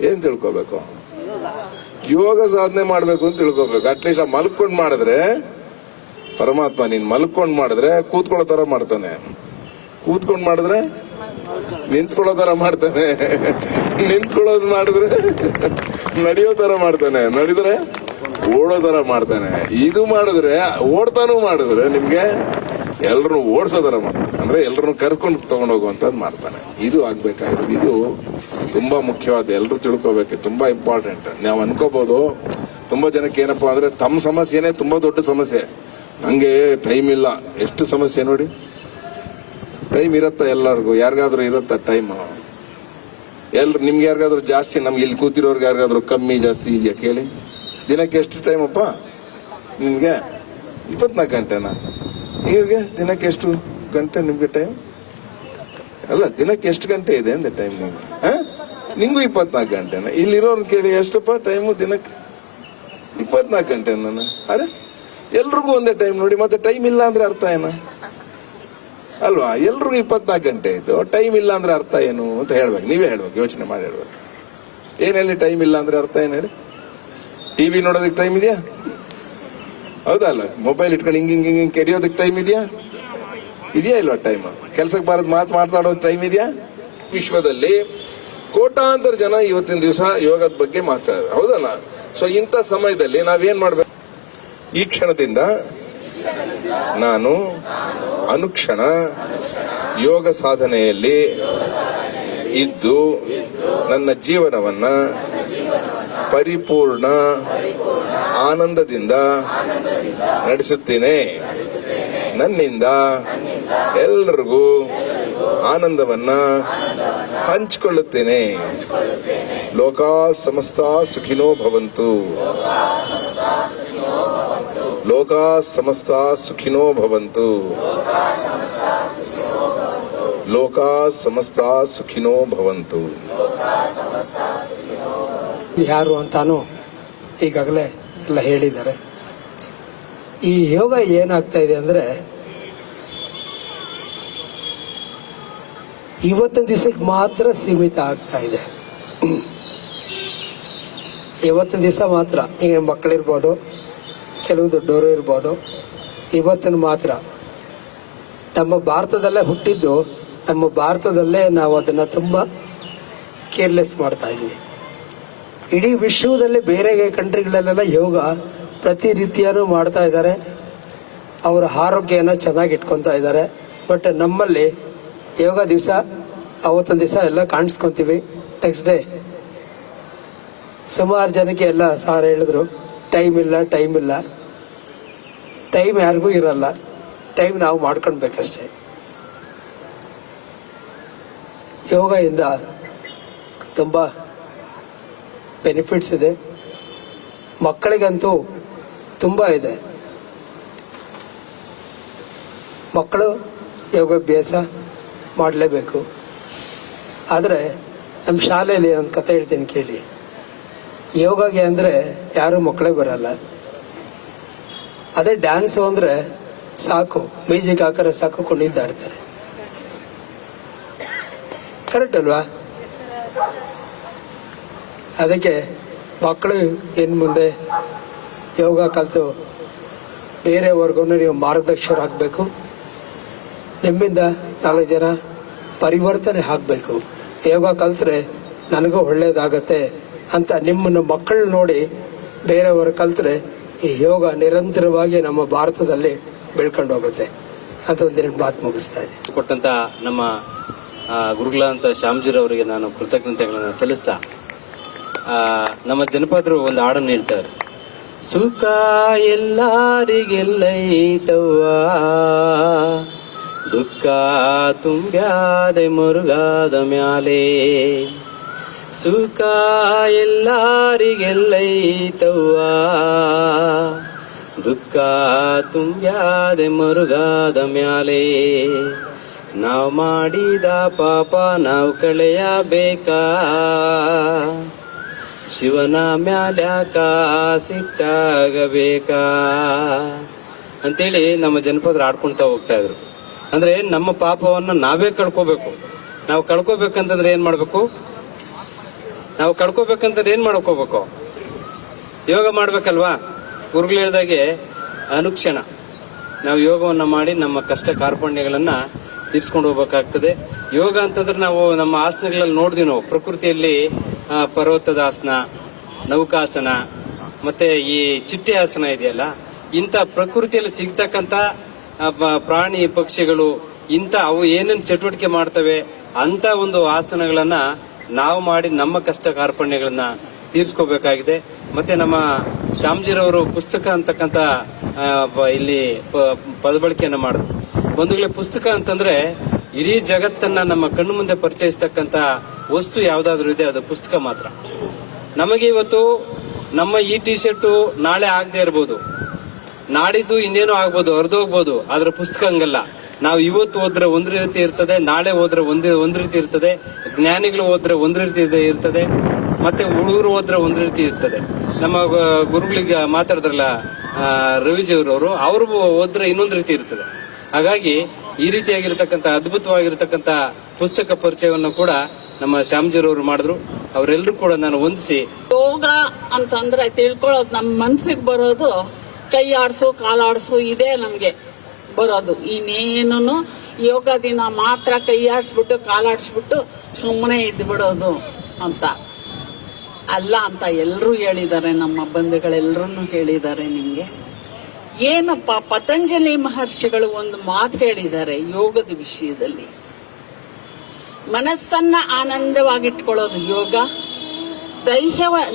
ಏನ್ ತಿಳ್ಕೊಬೇಕು? ಯೋಗ ಸಾಧನೆ ಮಾಡ್ಬೇಕು ಅಂತ ತಿಳ್ಕೊಬೇಕು. ಅಟ್ಲೀಸ್ಟ್ ಮಲ್ಕೊಂಡ್ ಮಾಡಿದ್ರೆ, ಪರಮಾತ್ಮ ನೀನ್ ಮಲ್ಕೊಂಡ್ ಮಾಡಿದ್ರೆ ಕೂತ್ಕೊಳ್ಳೋ ತರ ಮಾಡ್ತಾನೆ, ಕೂತ್ಕೊಂಡ್ ಮಾಡಿದ್ರೆ ನಿಂತ್ಕೊಳ್ಳೋ ತರ ಮಾಡ್ತಾನೆ, ನಿಂತ್ಕೊಳ್ಳೋದು ಮಾಡಿದ್ರೆ ನಡೆಯೋ ತರ ಮಾಡ್ತಾನೆ, ನಡೆದ್ರೆ ಓಡೋ ತರ ಮಾಡ್ತಾನೆ. ಇದು ಮಾಡಿದ್ರೆ, ಓಡ್ತಾನೂ ಮಾಡಿದ್ರೆ ನಿಮ್ಗೆ ಎಲ್ರನ್ನೂ ಓಡಿಸೋ ತರ ಮಾಡ್ತಾನೆ. ಅಂದ್ರೆ ಎಲ್ರನ್ನೂ ಕರ್ಕೊಂಡು ತಗೊಂಡು ಹೋಗುವಂತದ್ದು ಮಾಡ್ತಾನೆ. ಇದು ಆಗ್ಬೇಕಾಗಿರೋದು. ಇದು ತುಂಬಾ ಮುಖ್ಯವಾದ, ಎಲ್ರು ತಿಳ್ಕೊಬೇಕು, ತುಂಬಾ ಇಂಪಾರ್ಟೆಂಟ್. ನಾವು ಅನ್ಕೋಬಹುದು ತುಂಬಾ ಜನಕ್ಕೆ ಏನಪ್ಪಾ ಅಂದ್ರೆ ತಮ್ಮ ಸಮಸ್ಯೆನೇ ತುಂಬಾ ದೊಡ್ಡ ಸಮಸ್ಯೆ. ನಂಗೆ ಟೈಮ್ ಇಲ್ಲ. ಎಷ್ಟು ಸಮಸ್ಯೆ ನೋಡಿ. ಟೈಮ್ ಇರತ್ತ ಎಲ್ಲರಿಗೂ, ಯಾರಿಗಾದ್ರೂ ಇರತ್ತ ಟೈಮ್. ನಿಮ್ಗೆ ಯಾರಿಗಾದ್ರೂ ಜಾಸ್ತಿ, ನಮ್ಗೆ ಇಲ್ಲಿ ಕೂತಿರೋರ್ಗೆ ಯಾರಿಗಾದ್ರೂ ಕಮ್ಮಿ ಜಾಸ್ತಿ ಇದೆಯಾ ಕೇಳಿ? ದಿನಕ್ಕೆ ಎಷ್ಟು ಟೈಮ್ ಅಪ್ಪ ನಿಮ್ಗೆ? 24 ಗಂಟೆನಾ? ಇವ್ರಿಗೆ ದಿನಕ್ಕೆ ಎಷ್ಟು ಗಂಟೆ ನಿಮ್ಗೆ ಟೈಮ್? ಅಲ್ಲ, ದಿನಕ್ಕೆ ಎಷ್ಟು ಗಂಟೆ ಇದೆ ಅಂದೆ ಟೈಮ್ ನಿಮ್ಗೆ? ನಿಂಗೂ 24 ಗಂಟೆನಾ? ಇಲ್ಲಿರೋರ್ನ ಕೇಳಿ ಎಷ್ಟಪ್ಪ ಟೈಮು ದಿನಕ್ಕೆ? 24 ಗಂಟೆ. ನಾನು ಅರೆ ಎಲ್ರಿಗೂ ಒಂದೇ ಟೈಮ್ ನೋಡಿ. ಮತ್ತೆ ಟೈಮ್ ಇಲ್ಲ ಅಂದ್ರೆ ಅರ್ಥ ಏನು ಅಲ್ವಾ? ಎಲ್ರಿಗೂ 24 ಗಂಟೆ ಇತ್ತು, ಟೈಮ್ ಇಲ್ಲ ಅಂದ್ರೆ ಅರ್ಥ ಏನು ಅಂತ ಹೇಳ್ಬೇಕು. ನೀವೇ ಹೇಳ್ಬೇಕು, ಯೋಚನೆ ಮಾಡಿ ಹೇಳ್ಬೇಕು. ಏನ್ ಹೇಳಿ ಟೈಮ್ ಇಲ್ಲ ಅಂದ್ರೆ ಅರ್ಥ ಏನ್ ಹೇಳಿ? ಟಿವಿ ನೋಡೋದಕ್ಕೆ ಟೈಮ್ ಇದೆಯಾ? ಹೌದಲ್ಲ? ಮೊಬೈಲ್ ಇಟ್ಕೊಂಡು ಹಿಂಗ್ ಕೆರಿಯೋದಕ್ಕೆ ಟೈಮ್ ಇದೆಯಾ ಇಲ್ವಾ? ಟೈಮ್ ಕೆಲ್ಸಕ್ಕೆ ಬಾರದ್ ಮಾತಾಡೋದು ಟೈಮ್ ಇದೆಯಾ? ವಿಶ್ವದಲ್ಲಿ ಕೋಟಾಂತರ ಜನ ಇವತ್ತಿನ ದಿವಸ ಯೋಗದ ಬಗ್ಗೆ ಮಾತಾಡ್ತಾರೆ, ಹೌದಲ್ಲ? ಸೊ ಇಂಥ ಸಮಯದಲ್ಲಿ ನಾವೇನ್ ಮಾಡ್ಬೇಕು? ಈ ಕ್ಷಣದಿಂದ ನಾನು ಅನುಕ್ಷಣ ಯೋಗ ಸಾಧನೆಯಲ್ಲಿ ಇದ್ದು ನನ್ನ ಜೀವನವನ್ನ ಪರಿಪೂರ್ಣ ಆನಂದದಿಂದ ನಡೆಸುತ್ತೇನೆ. ನನ್ನಿಂದ ಎಲ್ಲರಿಗೂ ಆನಂದವನ್ನ ಹಂಚಿಕೊಳ್ಳುತ್ತೇನೆ. ಲೋಕಾ ಸಮಸ್ತ ಸುಖಿನೋ ಭವಂತು. ಲೋಕಾ ಸಮಸ್ತ ಸುಖಿನೋ ಭವಂತು. ಲೋಕಾ ಸಮಸ್ತ ಸುಖಿನೋ ಭವಂತು. ಯಾರು ಅಂತಾನು ಈಗಾಗಲೇ ಎಲ್ಲ ಹೇಳಿದ್ದಾರೆ. ಈ ಯೋಗ ಏನಾಗ್ತಾ ಇದೆ ಅಂದ್ರೆ, ಇವತ್ತಿನ ದಿವಸಕ್ಕೆ ಮಾತ್ರ ಸೀಮಿತ ಆಗ್ತಾ ಇದೆ. ಇವತ್ತಿನ ದಿವಸ ಮಾತ್ರ. ಈಗ ಮಕ್ಕಳಿರ್ಬೋದು, ಕೆಲವು ದೊಡ್ಡವರು ಇರ್ಬೋದು. ಇವತ್ತಿನ ಮಾತ್ರ. ನಮ್ಮ ಭಾರತದಲ್ಲೇ ಹುಟ್ಟಿದ್ದು, ನಮ್ಮ ಭಾರತದಲ್ಲೇ ನಾವು ಅದನ್ನು ತುಂಬ ಕೇರ್ಲೆಸ್ ಮಾಡ್ತಾ ಇದ್ದೀವಿ. ಇಡೀ ವಿಶ್ವದಲ್ಲಿ ಬೇರೆ ಕಂಟ್ರಿಗಳಲ್ಲೆಲ್ಲ ಯೋಗ ಪ್ರತಿ ರೀತಿಯೂ ಮಾಡ್ತಾ ಇದ್ದಾರೆ, ಅವರ ಆರೋಗ್ಯನ ಚೆನ್ನಾಗಿ ಇಟ್ಕೊತಾ ಇದ್ದಾರೆ. ಬಟ್ ನಮ್ಮಲ್ಲಿ ಯೋಗ ದಿವಸ ಅವತ್ತೊಂದು ದಿವಸ ಎಲ್ಲ ಕಾಣಿಸ್ಕೊತೀವಿ, ನೆಕ್ಸ್ಟ್ ಡೇ ಸುಮಾರು ಜನಕ್ಕೆ ಎಲ್ಲ ಸಾರ್ ಹೇಳಿದ್ರು ಟೈಮ್ ಇಲ್ಲ. ಟೈಮ್ ಯಾರಿಗೂ ಇರಲ್ಲ, ಟೈಮ್ ನಾವು ಮಾಡ್ಕೊಳ್ಬೇಕಷ್ಟೇ. ಯೋಗದಿಂದ ತುಂಬ ಬೆನಿಫಿಟ್ಸ್ ಇದೆ, ಮಕ್ಕಳಿಗಂತೂ ತುಂಬ ಇದೆ. ಮಕ್ಕಳು ಯೋಗಾಭ್ಯಾಸ ಮಾಡಲೇಬೇಕು. ಆದರೆ ನಮ್ಮ ಶಾಲೆಯಲ್ಲಿ ಒಂದು ಕತೆ ಹೇಳ್ತೀನಿ ಕೇಳಿ. ಯೋಗಗೆ ಅಂದರೆ ಯಾರೂ ಮಕ್ಕಳೇ ಬರಲ್ಲ. ಅದೇ ಡ್ಯಾನ್ಸು ಅಂದರೆ ಸಾಕು, ಮ್ಯೂಸಿಕ್ ಹಾಕರೆ ಸಾಕು, ಕುಣಿತಾ ಇರ್ತಾರೆ. ಕರೆಕ್ಟ್ ಅಲ್ವಾ? ಅದಕ್ಕೆ ಮಕ್ಕಳು ಇನ್ನು ಮುಂದೆ ಯೋಗ ಕಲಿತು ಬೇರೆಯವ್ರಿಗೂ ನೀವು ಮಾರ್ಗದರ್ಶಕರಾಗಬೇಕು. ನಿಮ್ಮಿಂದ 4 ಜನ ಪರಿವರ್ತನೆ ಆಗಬೇಕು. ಯೋಗ ಕಲಿತ್ರೆ ನನಗೂ ಒಳ್ಳೇದಾಗತ್ತೆ ಅಂತ ನಿಮ್ಮನ್ನು ಮಕ್ಕಳು ನೋಡಿ ಬೇರೆಯವರು ಕಲಿತ್ರೆ ಈ ಯೋಗ ನಿರಂತರವಾಗಿ ನಮ್ಮ ಭಾರತದಲ್ಲಿ ಬೆಳ್ಕೊಂಡು ಹೋಗುತ್ತೆ ಅಂತ ಒಂದೆರಡು ಮಾತು ಮುಗಿಸ್ತಾ ಇದ್ದೀನಿ. ಕೊಟ್ಟಂತ ನಮ್ಮ ಗುರುಗಳಂತ ಶ್ಯಾಮ್ಜಿರವರಿಗೆ ನಾನು ಕೃತಜ್ಞತೆಗಳನ್ನು ಸಲ್ಲಿಸ್ತಾ, ನಮ್ಮ ಜನಪದರು ಒಂದು ಹಾಡನ್ನು ಹೇಳ್ತಾರೆ. ಸುಖ ಎಲ್ಲರಿಗೆಲ್ಲೈತವ್ವ, ದುಃಖ ತುಂಬ್ಯಾದೆ ಮರುಗಾದ ಮ್ಯಾಲೆ. ಸುಖ ಎಲ್ಲರಿಗೆಲ್ಲೈತವ್ವ, ದುಃಖ ತುಂಬ್ಯಾದೆ ಮರುಗಾದ ಮ್ಯಾಲೆ. ನಾವು ಮಾಡಿದ ಪಾಪ ನಾವು ಕಳೆಯಬೇಕಾ, ಶಿವನ ಮ್ಯಾಲ್ಯಾಕ ಸಿಟ್ಟಾಗಬೇಕಾ ಅಂತೇಳಿ ನಮ್ಮ ಜನಪದರು ಆಡ್ಕೊಂತ ಹೋಗ್ತಾ ಇದ್ರು. ಅಂದ್ರೆ ನಮ್ಮ ಪಾಪವನ್ನ ನಾವೇ ಕಳ್ಕೋಬೇಕು. ನಾವು ಕಳ್ಕೋಬೇಕಂತಂದ್ರೆ ಏನ್ ಮಾಡ್ಬೇಕು? ನಾವು ಕಳ್ಕೋಬೇಕಂತಂದ್ರೆ ಏನ್ ಮಾಡ್ಕೋಬೇಕು? ಯೋಗ ಮಾಡ್ಬೇಕಲ್ವಾ? ಗುರುಗಳು ಹೇಳ್ದಾಗೆ ಅನುಕ್ಷಣ ನಾವು ಯೋಗವನ್ನ ಮಾಡಿ ನಮ್ಮ ಕಷ್ಟ ಕಾರ್ಪಣ್ಯಗಳನ್ನ ತೀರ್ಸ್ಕೊಂಡು ಹೋಗ್ಬೇಕಾಗ್ತದೆ. ಯೋಗ ಅಂತಂದ್ರೆ ನಾವು ನಮ್ಮ ಆಸನಗಳಲ್ಲಿ ನೋಡಿದ್ವಿ. ನಾವು ಪ್ರಕೃತಿಯಲ್ಲಿ ಪರ್ವತದ ಆಸನ, ನೌಕಾಸನ, ಮತ್ತೆ ಈ ಚಿಟ್ಟೆ ಆಸನ ಇದೆಯಲ್ಲ, ಇಂಥ ಪ್ರಕೃತಿಯಲ್ಲಿ ಸಿಗ್ತಕ್ಕಂಥ ಪ್ರಾಣಿ ಪಕ್ಷಿಗಳು ಇಂಥ ಅವು ಏನೇನು ಚಟುವಟಿಕೆ ಮಾಡ್ತವೆ ಅಂತ ಒಂದು ಆಸನಗಳನ್ನ ನಾವು ಮಾಡಿ ನಮ್ಮ ಕಷ್ಟ ಕಾರ್ಪಣ್ಯಗಳನ್ನ ತೀರ್ಸ್ಕೋಬೇಕಾಗಿದೆ. ಮತ್ತೆ ನಮ್ಮ ಶ್ಯಾಮ್ಜಿರವರು ಪುಸ್ತಕ ಅಂತಕ್ಕಂಥ ಇಲ್ಲಿ ಪದಬಳಕೆಯನ್ನ ಮಾಡಿದ್ರು. ಬಂಧುಗಳೇ, ಪುಸ್ತಕ ಅಂತಂದ್ರೆ ಇಡೀ ಜಗತ್ತನ್ನ ನಮ್ಮ ಕಣ್ಣು ಮುಂದೆ ಪರಿಚಯಿಸ್ತಕ್ಕಂಥ ವಸ್ತು ಯಾವ್ದಾದ್ರು ಇದೆ, ಅದು ಪುಸ್ತಕ ಮಾತ್ರ. ನಮಗೆ ಇವತ್ತು ನಮ್ಮ ಈ ಟಿ ಶರ್ಟು ನಾಳೆ ಆಗದೆ ಇರ್ಬೋದು, ನಾಡಿದ್ದು ಇನ್ನೇನೋ ಆಗ್ಬೋದು, ಹರಿದೋಗ್ಬೋದು. ಆದ್ರೆ ಪುಸ್ತಕ ಹಂಗಲ್ಲ. ನಾವು ಇವತ್ತು ಓದ್ರೆ ಒಂದ್ ರೀತಿ ಇರ್ತದೆ, ನಾಳೆ ಹೋದ್ರೆ ಒಂದ್ ರೀತಿ ಇರ್ತದೆ, ಜ್ಞಾನಿಗಳು ಹೋದ್ರೆ ಒಂದ್ ರೀತಿ ಇರ್ತದೆ, ಮತ್ತೆ ಹುಡುಗರು ಹೋದ್ರೆ ಒಂದ್ ರೀತಿ ಇರ್ತದೆ. ನಮ್ಮ ಗುರುಗಳಿಗೆ ಮಾತಾಡಿದ್ರಲ್ಲ ರವಿಜಿಯವರು ಅವ್ರಿಗೂ ಓದ್ರೆ ಇನ್ನೊಂದು ರೀತಿ ಇರ್ತದೆ. ಹಾಗಾಗಿ ಈ ರೀತಿಯಾಗಿರ್ತಕ್ಕಂಥ ಅದ್ಭುತವಾಗಿರ್ತಕ್ಕಂಥ ಪುಸ್ತಕ ಪರಿಚಯವನ್ನು ಕೂಡ ನಮ್ಮ ಶ್ಯಾಮಜಿರವರು ಮಾಡಿದ್ರು. ಅವರೆಲ್ಲರೂ ಕೂಡ ನಾನು ವಂದಿಸಿ, ಯೋಗ ಅಂತಂದ್ರೆ ತಿಳ್ಕೊಳ್ಳೋದು ನಮ್ಮ ಮನ್ಸಿಗೆ ಬರೋದು ಕೈ ಆಡಿಸು ಕಾಲಾಡಿಸು ಇದೇ ನಮ್ಗೆ ಬರೋದು. ಇನ್ನೇನು ಯೋಗ ದಿನ ಮಾತ್ರ ಕೈ ಆಡಿಸ್ಬಿಟ್ಟು ಕಾಲಾಡಿಸ್ಬಿಟ್ಟು ಸುಮ್ಮನೆ ಇದ್ದು ಬಿಡೋದು ಅಂತ ಅಲ್ಲ ಅಂತ ಎಲ್ಲರೂ ಹೇಳಿದ್ದಾರೆ. ನಮ್ಮ ಬಂಧುಗಳೆಲ್ಲರೂ ಹೇಳಿದ್ದಾರೆ. ನಿಮ್ಗೆ ಏನಪ್ಪ ಪತಂಜಲಿ ಮಹರ್ಷಿಗಳು ಒಂದು ಮಾತು ಹೇಳಿದ್ದಾರೆ ಯೋಗದ ವಿಷಯದಲ್ಲಿ. ಮನಸ್ಸನ್ನ ಆನಂದವಾಗಿಟ್ಕೊಳ್ಳೋದು ಯೋಗ,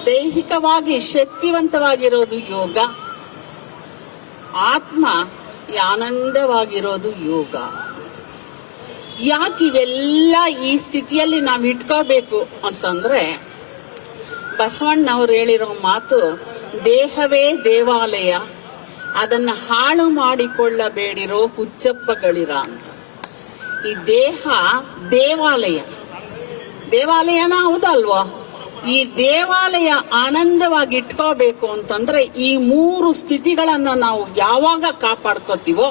ದೈಹಿಕವಾಗಿ ಶಕ್ತಿವಂತವಾಗಿರೋದು ಯೋಗ, ಆತ್ಮ ಆನಂದವಾಗಿರೋದು ಯೋಗ. ಯಾಕೆ ಇವೆಲ್ಲ ಈ ಸ್ಥಿತಿಯಲ್ಲಿ ನಾವು ಇಟ್ಕೋಬೇಕು ಅಂತಂದ್ರೆ ಬಸವಣ್ಣವ್ರು ಹೇಳಿರೋ ಮಾತು, ದೇಹವೇ ದೇವಾಲಯ, ಅದನ್ನ ಹಾಳು ಮಾಡಿಕೊಳ್ಳಬೇಡಿರೋ ಹುಚ್ಚಪ್ಪಗಳಿರ ಅಂತ. ಈ ದೇಹ ದೇವಾಲಯನ ಹೌದಲ್ವಾ? ಈ ದೇವಾಲಯ ಆನಂದವಾಗಿ ಇಟ್ಕೋಬೇಕು ಅಂತಂದ್ರೆ ಈ 3 ಸ್ಥಿತಿಗಳನ್ನ ನಾವು ಯಾವಾಗ ಕಾಪಾಡ್ಕೋತೀವೋ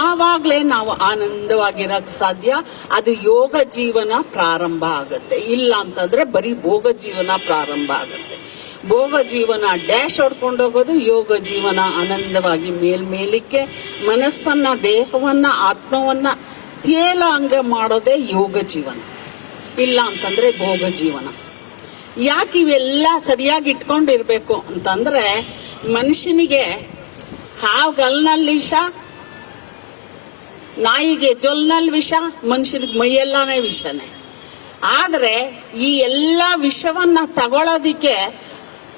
ಆವಾಗ್ಲೇ ನಾವು ಆನಂದವಾಗಿರಕ್ ಸಾಧ್ಯ. ಅದು ಯೋಗ ಜೀವನ ಪ್ರಾರಂಭ ಆಗುತ್ತೆ. ಇಲ್ಲ ಅಂತಂದ್ರೆ ಬರೀ ಭೋಗ ಜೀವನ ಪ್ರಾರಂಭ ಆಗುತ್ತೆ. ಭೋಗ ಜೀವನ ಡ್ಯಾಶ್ ಹೊಡ್ಕೊಂಡು ಹೋಗೋದು, ಯೋಗ ಜೀವನ ಆನಂದವಾಗಿ ಮೇಲ್ಮೇಲಿಕ್ಕೆ ಮನಸ್ಸನ್ನ, ದೇಹವನ್ನ, ಆತ್ಮವನ್ನ ತೇಲಾಂಗ ಮಾಡೋದೇ ಯೋಗ ಜೀವನ. ಇಲ್ಲ ಅಂತಂದ್ರೆ ಭೋಗ ಜೀವನ. ಯಾಕೆ ಇವೆಲ್ಲ ಸರಿಯಾಗಿ ಇಟ್ಕೊಂಡಿರ್ಬೇಕು ಅಂತಂದ್ರೆ ಮನುಷ್ಯನಿಗೆ ಹಾವುಗಲ್ನಲ್ಲಿ ವಿಷ, ನಾಯಿಗೆ ಜೊಲ್ನಲ್ಲಿ ವಿಷ, ಮನುಷ್ಯನಿಗೆ ಮೈಯೆಲ್ಲಾನೇ ವಿಷನೇ. ಆದ್ರೆ ಈ ಎಲ್ಲ ವಿಷವನ್ನ ತಗೊಳ್ಳೋದಿಕ್ಕೆ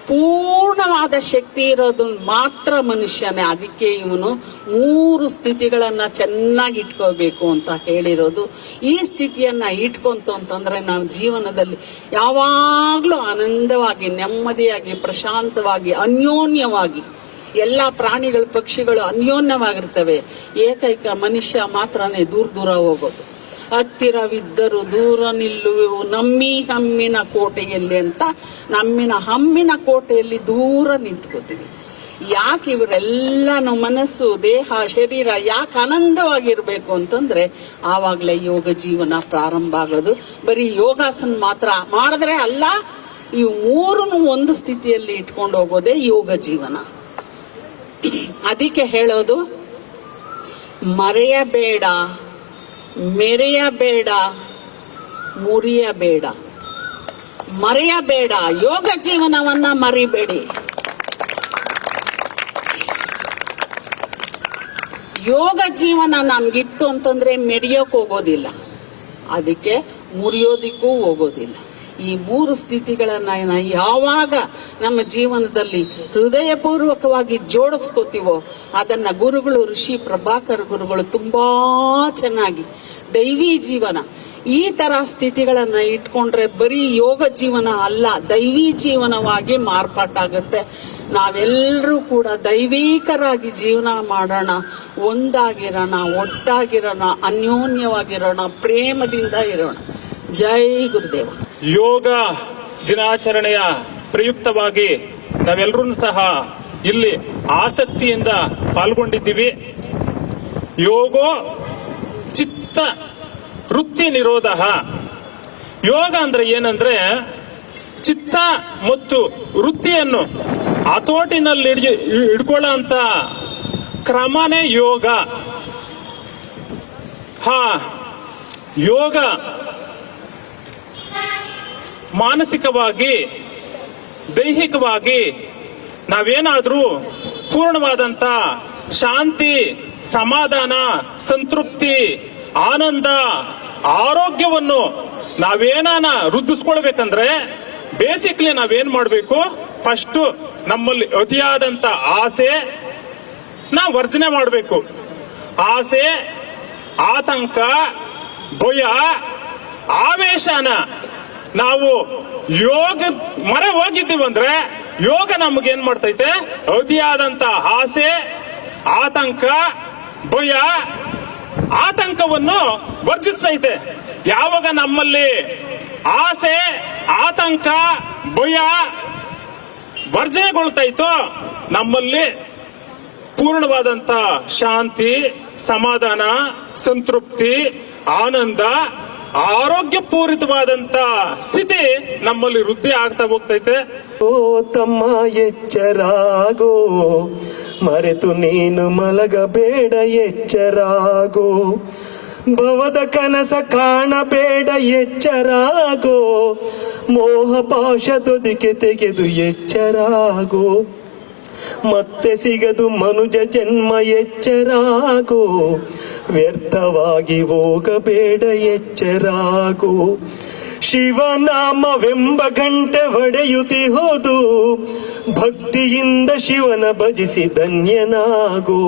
ಪೂರ್ಣವಾದ ಶಕ್ತಿ ಇರೋದು ಮಾತ್ರ ಮನುಷ್ಯನೇ. ಅದಕ್ಕೆ ಇವನು 3 ಸ್ಥಿತಿಗಳನ್ನ ಚೆನ್ನಾಗಿ ಇಟ್ಕೋಬೇಕು ಅಂತ ಹೇಳಿರೋದು. ಈ ಸ್ಥಿತಿಯನ್ನ ಇಟ್ಕೊಂತು ಅಂತಂದ್ರೆ ನಾವು ಜೀವನದಲ್ಲಿ ಯಾವಾಗ್ಲೂ ಆನಂದವಾಗಿ, ನೆಮ್ಮದಿಯಾಗಿ, ಪ್ರಶಾಂತವಾಗಿ, ಅನ್ಯೋನ್ಯವಾಗಿ, ಎಲ್ಲ ಪ್ರಾಣಿಗಳು ಪಕ್ಷಿಗಳು ಅನ್ಯೋನ್ಯವಾಗಿರ್ತವೆ. ಏಕೈಕ ಮನುಷ್ಯ ಮಾತ್ರನೇ ದೂರ ಹೋಗೋದು. ಹತ್ತಿರವಿದ್ದರೂ ದೂರ ನಿಲ್ಲುವೆವು ನಮ್ಮಿ ಹಮ್ಮಿನ ಕೋಟೆಯಲ್ಲಿ ಅಂತ ನಮ್ಮಿನ ಹಮ್ಮಿನ ಕೋಟೆಯಲ್ಲಿ ದೂರ ನಿಂತ್ಕೋತೀವಿ. ಯಾಕೆ ಇವರೆಲ್ಲನೂ ಮನಸ್ಸು, ದೇಹ, ಶರೀರ ಯಾಕೆ ಆನಂದವಾಗಿರ್ಬೇಕು ಅಂತಂದ್ರೆ ಆವಾಗಲೇ ಯೋಗ ಜೀವನ ಪ್ರಾರಂಭ ಆಗೋದು. ಬರೀ ಯೋಗಾಸನ ಮಾತ್ರ ಮಾಡಿದ್ರೆ ಅಲ್ಲ, ಇವು 3 ಒಂದು ಸ್ಥಿತಿಯಲ್ಲಿ ಇಟ್ಕೊಂಡು ಹೋಗೋದೇ ಯೋಗ ಜೀವನ. ಅದಕ್ಕೆ ಹೇಳೋದು, ಮರೆಯಬೇಡ, ಮೆರೆಯಬೇಡ, ಮುರಿಯಬೇಡ. ಮರೆಯಬೇಡ, ಯೋಗ ಜೀವನವನ್ನ ಮರಿಬೇಡಿ. ಯೋಗ ಜೀವನ ನಮ್ಗಿತ್ತು ಅಂತಂದ್ರೆ ಮೆರೆಯೋಕ್ ಹೋಗೋದಿಲ್ಲ, ಅದಕ್ಕೆ ಮುರಿಯೋದಿಕ್ಕೂ ಹೋಗೋದಿಲ್ಲ. ಈ 3 ಸ್ಥಿತಿಗಳನ್ನ ಯಾವಾಗ ನಮ್ಮ ಜೀವನದಲ್ಲಿ ಹೃದಯಪೂರ್ವಕವಾಗಿ ಜೋಡಿಸ್ಕೋತೀವೋ ಅದನ್ನ ಗುರುಗಳು, ಋಷಿ ಪ್ರಭಾಕರ್ ಗುರುಗಳು ತುಂಬಾ ಚೆನ್ನಾಗಿ ದೈವಿ ಜೀವನ ಈ ತರ ಸ್ಥಿತಿಗಳನ್ನ ಇಟ್ಕೊಂಡ್ರೆ ಬರೀ ಯೋಗ ಜೀವನ ಅಲ್ಲ, ದೈವಿ ಜೀವನವಾಗಿ ಮಾರ್ಪಾಟಾಗುತ್ತೆ. ನಾವೆಲ್ಲರೂ ಕೂಡ ದೈವಿಕರಾಗಿ ಜೀವನ ಮಾಡೋಣ, ಒಂದಾಗಿರೋಣ, ಒಟ್ಟಾಗಿರೋಣ, ಅನ್ಯೋನ್ಯವಾಗಿರೋಣ, ಪ್ರೇಮದಿಂದ ಇರೋಣ. ಜೈ ಗುರುದೇವ. ಯೋಗ ದಿನಾಚರಣೆಯ ಪ್ರಯುಕ್ತವಾಗಿ ನಾವೆಲ್ಲರೂ ಸಹ ಇಲ್ಲಿ ಆಸಕ್ತಿಯಿಂದ ಪಾಲ್ಗೊಂಡಿದ್ದೀವಿ. ಯೋಗೋ ಚಿತ್ತ ವೃತ್ತಿ ನಿರೋಧ. ಯೋಗ ಅಂದ್ರೆ ಏನಂದ್ರೆ ಚಿತ್ತ ಮತ್ತು ವೃತ್ತಿಯನ್ನು ಹತೋಟಿನಲ್ಲಿ ಹಿಡ್ಕೊಳ್ಳೋ ಅಂತ ಕ್ರಮನೇ ಯೋಗ. ಯೋಗ ಮಾನಸಿಕವಾಗಿ, ದೈಹಿಕವಾಗಿ ನಾವೇನಾದ್ರೂ ಪೂರ್ಣವಾದಂತ ಶಾಂತಿ, ಸಮಾಧಾನ, ಸಂತೃಪ್ತಿ, ಆನಂದ, ಆರೋಗ್ಯವನ್ನು ನಾವೇನಾನ ವೃದ್ಧಿಸ್ಕೊಳ್ಬೇಕಂದ್ರೆ ಬೇಸಿಕ್ಲಿ ನಾವೇನ್ ಮಾಡ್ಬೇಕು, ಫಸ್ಟ್ ನಮ್ಮಲ್ಲಿ ಅತಿಯಾದಂತ ಆಸೆ ನಾವು ವರ್ಜನೆ ಮಾಡಬೇಕು. ಆಸೆ, ಆತಂಕ, ಭಯ, ಆವೇಶನ ನಾವು ಯೋಗ ಮರೆ ಹೋಗಿದ್ದೀವಂದ್ರೆ ಯೋಗ ನಮಗೇನ್ ಮಾಡ್ತೈತೆ, ಅತಿಯಾದಂತ ಆಸೆ, ಆತಂಕ, ಭಯ, ಆತಂಕವನ್ನು ವರ್ಜಿಸ್ತೈತೆ. ಯಾವಾಗ ನಮ್ಮಲ್ಲಿ ಆಸೆ, ಆತಂಕ, ಭಯ ವರ್ಜನೆಗೊಳ್ತಾಯ್ತೋ ನಮ್ಮಲ್ಲಿ ಪೂರ್ಣವಾದಂತ ಶಾಂತಿ, ಸಮಾಧಾನ, ಸಂತೃಪ್ತಿ, ಆನಂದ, ಆರೋಗ್ಯಪೂರಿತವಾದಂತ ಸ್ಥಿತಿ ನಮ್ಮಲ್ಲಿ ವೃದ್ಧಿ ಆಗ್ತಾ ಹೋಗ್ತೈತೆ. ಓ ತಮ್ಮ ಎಚ್ಚರಾಗೋ, ಮರೆತು ನೀನು ಮಲಗಬೇಡ, ಎಚ್ಚರಾಗೋ. ಭವದ ಕನಸ ಕಾಣಬೇಡ, ಎಚ್ಚರಾಗೋ. ಮೋಹ ಪಾಶದೊದಿಕೆ ತೆಗೆದು ಎಚ್ಚರಾಗೋ. ಮತ್ತೆ ಸಿಗದು ಮನುಜ ಜನ್ಮ, ಎಚ್ಚರಾಗೋ. ವ್ಯರ್ಥವಾಗಿ ಹೋಗಬೇಡ, ಎಚ್ಚರಾಗೋ. ಶಿವನಾಮವೆಂಬ ಗಂಟೆ ಹೊಡೆಯುತ್ತಿಹೋದು, ಭಕ್ತಿಯಿಂದ ಶಿವನ ಭಜಿಸಿ ಧನ್ಯನಾಗೋ.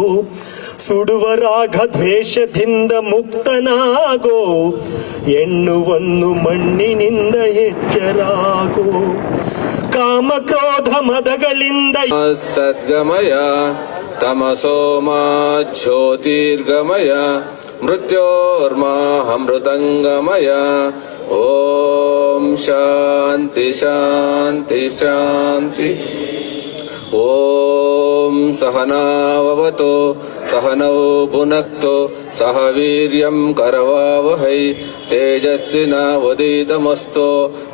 ಸುಡುವ ರಾಗ ದ್ವೇಷದಿಂದ ಮುಕ್ತನಾಗೋ. ಎಣ್ಣುವನ್ನು ಮಣ್ಣಿನಿಂದ ಎಚ್ಚರಾಗೋ. ಕಾಮ ಕ್ರೋಧ ಮದಗಳಿಂದ ಸದ್ಗಮಯ ತಮಸೋಮಾ ಜ್ಯೋತಿರ್ಗಮಯ ಮೃತ್ಯೋರ್ಮಾಹಮೃತಂಗಮಯ. ಓಂ ಶಾಂತಿ ಶಾಂತಿ ಶಾಂತಿ. ಓಂ ಸಹನಾವವತು ಸಹನೌ ಭುನಕ್ತು ಸಹ ವೀರ್ಯಂ ಕರವಾವಹೈ ತೇಜಸ್ವಿನಾವಧೀತಮಸ್ತು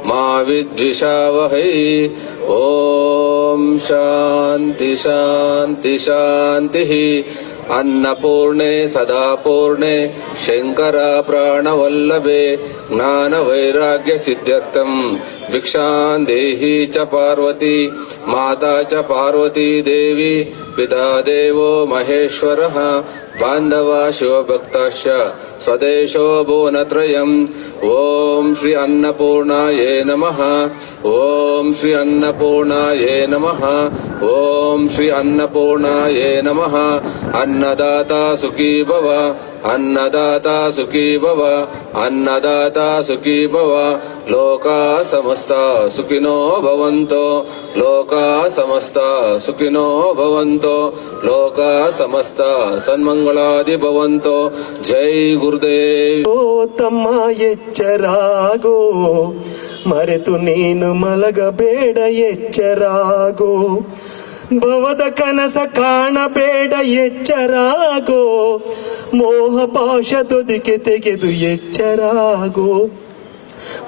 ಮಾ ವಿದ್ವಿಷಾವಹೈ. ಓಂ ಶಾಂತಿ ಶಾಂತಿ ಶಾಂತಿ. ಅನ್ನಪೂರ್ಣೆ ಸದಾ ಪೂರ್ಣೆ ಶಂಕರ ಪ್ರಾಣವಲ್ಲಭೆ ಜ್ಞಾನ ವೈರಾಗ್ಯ ಸಿದ್ಧ್ಯರ್ಥಂ ಭಿಕ್ಷಾಂ ದೇಹಿ ಚ ಪಾರ್ವತಿ ಮಾತಾ ಚ ಪಾರ್ವತಿ ದೇವಿ ಪಿತಾ ದೇವೋ ಮಹೇಶ್ವರಃ ಬಾಂಧವ ಶಿವಭಕ್ತಾಶ್ಚ ಸ್ವದೇಶೋ ಭುವನತ್ರಯಂ. ಓಂ ಶ್ರೀ ಅನ್ನಪೂರ್ಣಾಯೇ ನಮಃ. ಓಂ ಶ್ರೀ ಅನ್ನಪೂರ್ಣಾಯೇ ನಮಃ. ಓಂ ಶ್ರೀ ಅನ್ನಪೂರ್ಣಾಯೇ ನಮಃ. ಅನ್ನದಾತ ಸುಖೀ ಭವ, ಅನ್ನದಾತ ಸುಖೀ ಭವ, ಅನ್ನದಾತ ಸುಖೀ ಭವ. ಲೋಕಾ ಸಮಸ್ತ ಸುಖಿನೋ ಭವಂತೋ, ಲೋಕಾ ಸಮಸ್ತ ಸುಖಿನೋ ಭವಂತೋ, ಲೋಕಾ ಸಮಸ್ತ ಸನ್ಮಂಗಳಾದಿ ಭವಂತೋ. ಜೈ ಗುರುದೇವ್. ಓ ತಮ್ಮ ಎಚ್ಚರಾಗೋ, ಮರೆತು ನೀನು ಮಲಗಬೇಡ, ಎಚ್ಚರಾಗೋ. ಭವದ ಕನಸ ಕಾಣಬೇಡ, ಎಚ್ಚರಾಗೋ. ಮೋಹ ಪಾಶದೊದಿಕೆ ತೆಗೆದು ಎಚ್ಚರಾಗೋ.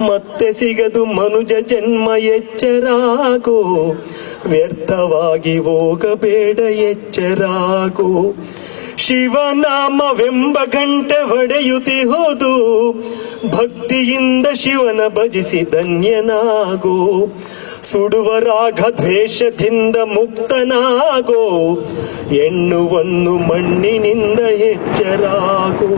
ಮತ್ತೆ ಸಿಗದು ಮನುಜ ಜನ್ಮ, ಎಚ್ಚರಾಗೋ. ವ್ಯರ್ಥವಾಗಿ ಹೋಗಬೇಡ, ಎಚ್ಚರಾಗೋ. ಶಿವನಾಮವೆಂಬ ಗಂಟೆ ಹೊಡೆಯುತ್ತಿಹೋದು, ಭಕ್ತಿಯಿಂದ ಶಿವನ ಭಜಿಸಿ ಧನ್ಯನಾಗೋ. ಸುಡುವ ರಾಗ ದ್ವೇಷದಿಂದ ಮುಕ್ತನಾಗೋ. ಎಣ್ಣುವನ್ನು ಮಣ್ಣಿನಿಂದ ಎಚ್ಚರಾಗೋ.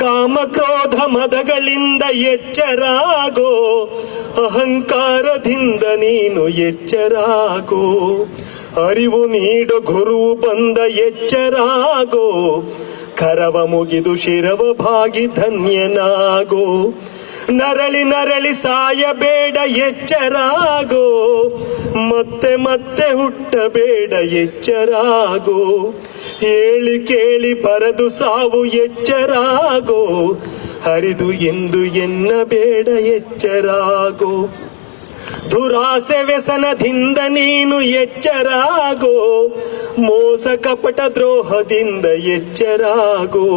ಕಾಮ ಕ್ರೋಧ ಮದಗಳಿಂದ ಎಚ್ಚರಾಗೋ. ಅಹಂಕಾರದಿಂದ ನೀನು ಎಚ್ಚರಾಗೋ. ಅರಿವು ನೀಡು ಗುರು ಬಂದ, ಎಚ್ಚರಾಗೋ. ಕರವ ಮುಗಿದು ಶಿರವ ಭಾಗಿ ಧನ್ಯನಾಗೋ. ನರಳಿ ನರಳಿ ಸಾಯಬೇಡ, ಎಚ್ಚರಾಗೋ. ಮತ್ತೆ ಮತ್ತೆ ಹುಟ್ಟಬೇಡ, ಎಚ್ಚರಾಗೋ. ಹೇಳಿ ಕೇಳಿ ಬರದು ಸಾವು, ಎಚ್ಚರಾಗೋ. ಹರಿದು ಎಂದು ಎನ್ನಬೇಡ, ಎಚ್ಚರಾಗೋ. ದುರಾಸೆ ವ್ಯಸನದಿಂದ ನೀನು ಎಚ್ಚರಾಗೋ. ಮೋಸ ಕಪಟ ದ್ರೋಹದಿಂದ ಎಚ್ಚರಾಗೋ.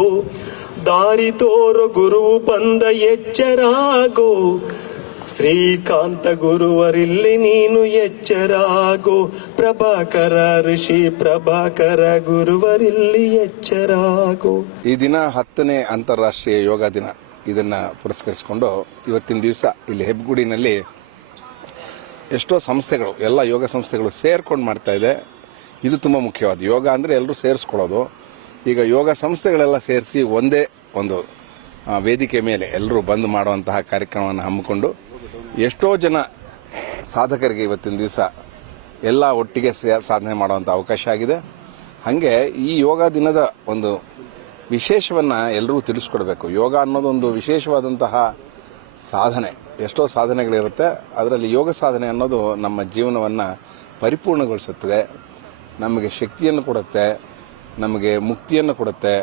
ದಾರಿ ತೋರು ಗುರು ಬಂದ, ಎಚ್ಚರಾಗೋ. ಶ್ರೀಕಾಂತ ಗುರುವರಿಲ್ಲಿ ನೀನು ಎಚ್ಚರಾಗೋ. ಪ್ರಭಾಕರ ಋಷಿ ಪ್ರಭಾಕರ ಗುರುವರಿಲ್ಲಿ ಎಚ್ಚರಾಗೋ. ಈ ದಿನ 10ನೇ ಅಂತಾರಾಷ್ಟ್ರೀಯ ಯೋಗ ದಿನ. ಇದನ್ನ ಪುರಸ್ಕರಿಸಿಕೊಂಡು ಇವತ್ತಿನ ದಿವಸ ಇಲ್ಲಿ ಹೆಬ್ಬಗುಡಿನಲ್ಲಿ ಎಷ್ಟೋ ಸಂಸ್ಥೆಗಳು, ಎಲ್ಲ ಯೋಗ ಸಂಸ್ಥೆಗಳು ಸೇರ್ಕೊಂಡು ಮಾಡ್ತಾ ಇದೆ. ಇದು ತುಂಬ ಮುಖ್ಯವಾದ. ಯೋಗ ಅಂದರೆ ಎಲ್ಲರೂ ಸೇರಿಸ್ಕೊಳ್ಳೋದು. ಈಗ ಯೋಗ ಸಂಸ್ಥೆಗಳೆಲ್ಲ ಸೇರಿಸಿ ಒಂದೇ ಒಂದು ವೇದಿಕೆ ಮೇಲೆ ಎಲ್ಲರೂ ಬಂದು ಮಾಡುವಂತಹ ಕಾರ್ಯಕ್ರಮವನ್ನು ಹಮ್ಮಿಕೊಂಡು ಎಷ್ಟೋ ಜನ ಸಾಧಕರಿಗೆ ಇವತ್ತಿನ ದಿವಸ ಎಲ್ಲ ಒಟ್ಟಿಗೆ ಸಾಧನೆ ಮಾಡುವಂಥ ಅವಕಾಶ ಆಗಿದೆ. ಹಾಗೆ ಈ ಯೋಗ ದಿನದ ಒಂದು ವಿಶೇಷವನ್ನು ಎಲ್ಲರೂ ತಿಳಿಸ್ಕೊಡ್ಬೇಕು. ಯೋಗ ಅನ್ನೋದೊಂದು ವಿಶೇಷವಾದಂತಹ ಸಾಧನೆ. ಎಷ್ಟೋ ಸಾಧನೆಗಳಿರುತ್ತೆ, ಅದರಲ್ಲಿ ಯೋಗ ಸಾಧನೆ ಅನ್ನೋದು ನಮ್ಮ ಜೀವನವನ್ನು ಪರಿಪೂರ್ಣಗೊಳಿಸುತ್ತದೆ, ನಮಗೆ ಶಕ್ತಿಯನ್ನು ಕೊಡುತ್ತೆ, ನಮಗೆ ಮುಕ್ತಿಯನ್ನು ಕೊಡುತ್ತೆ,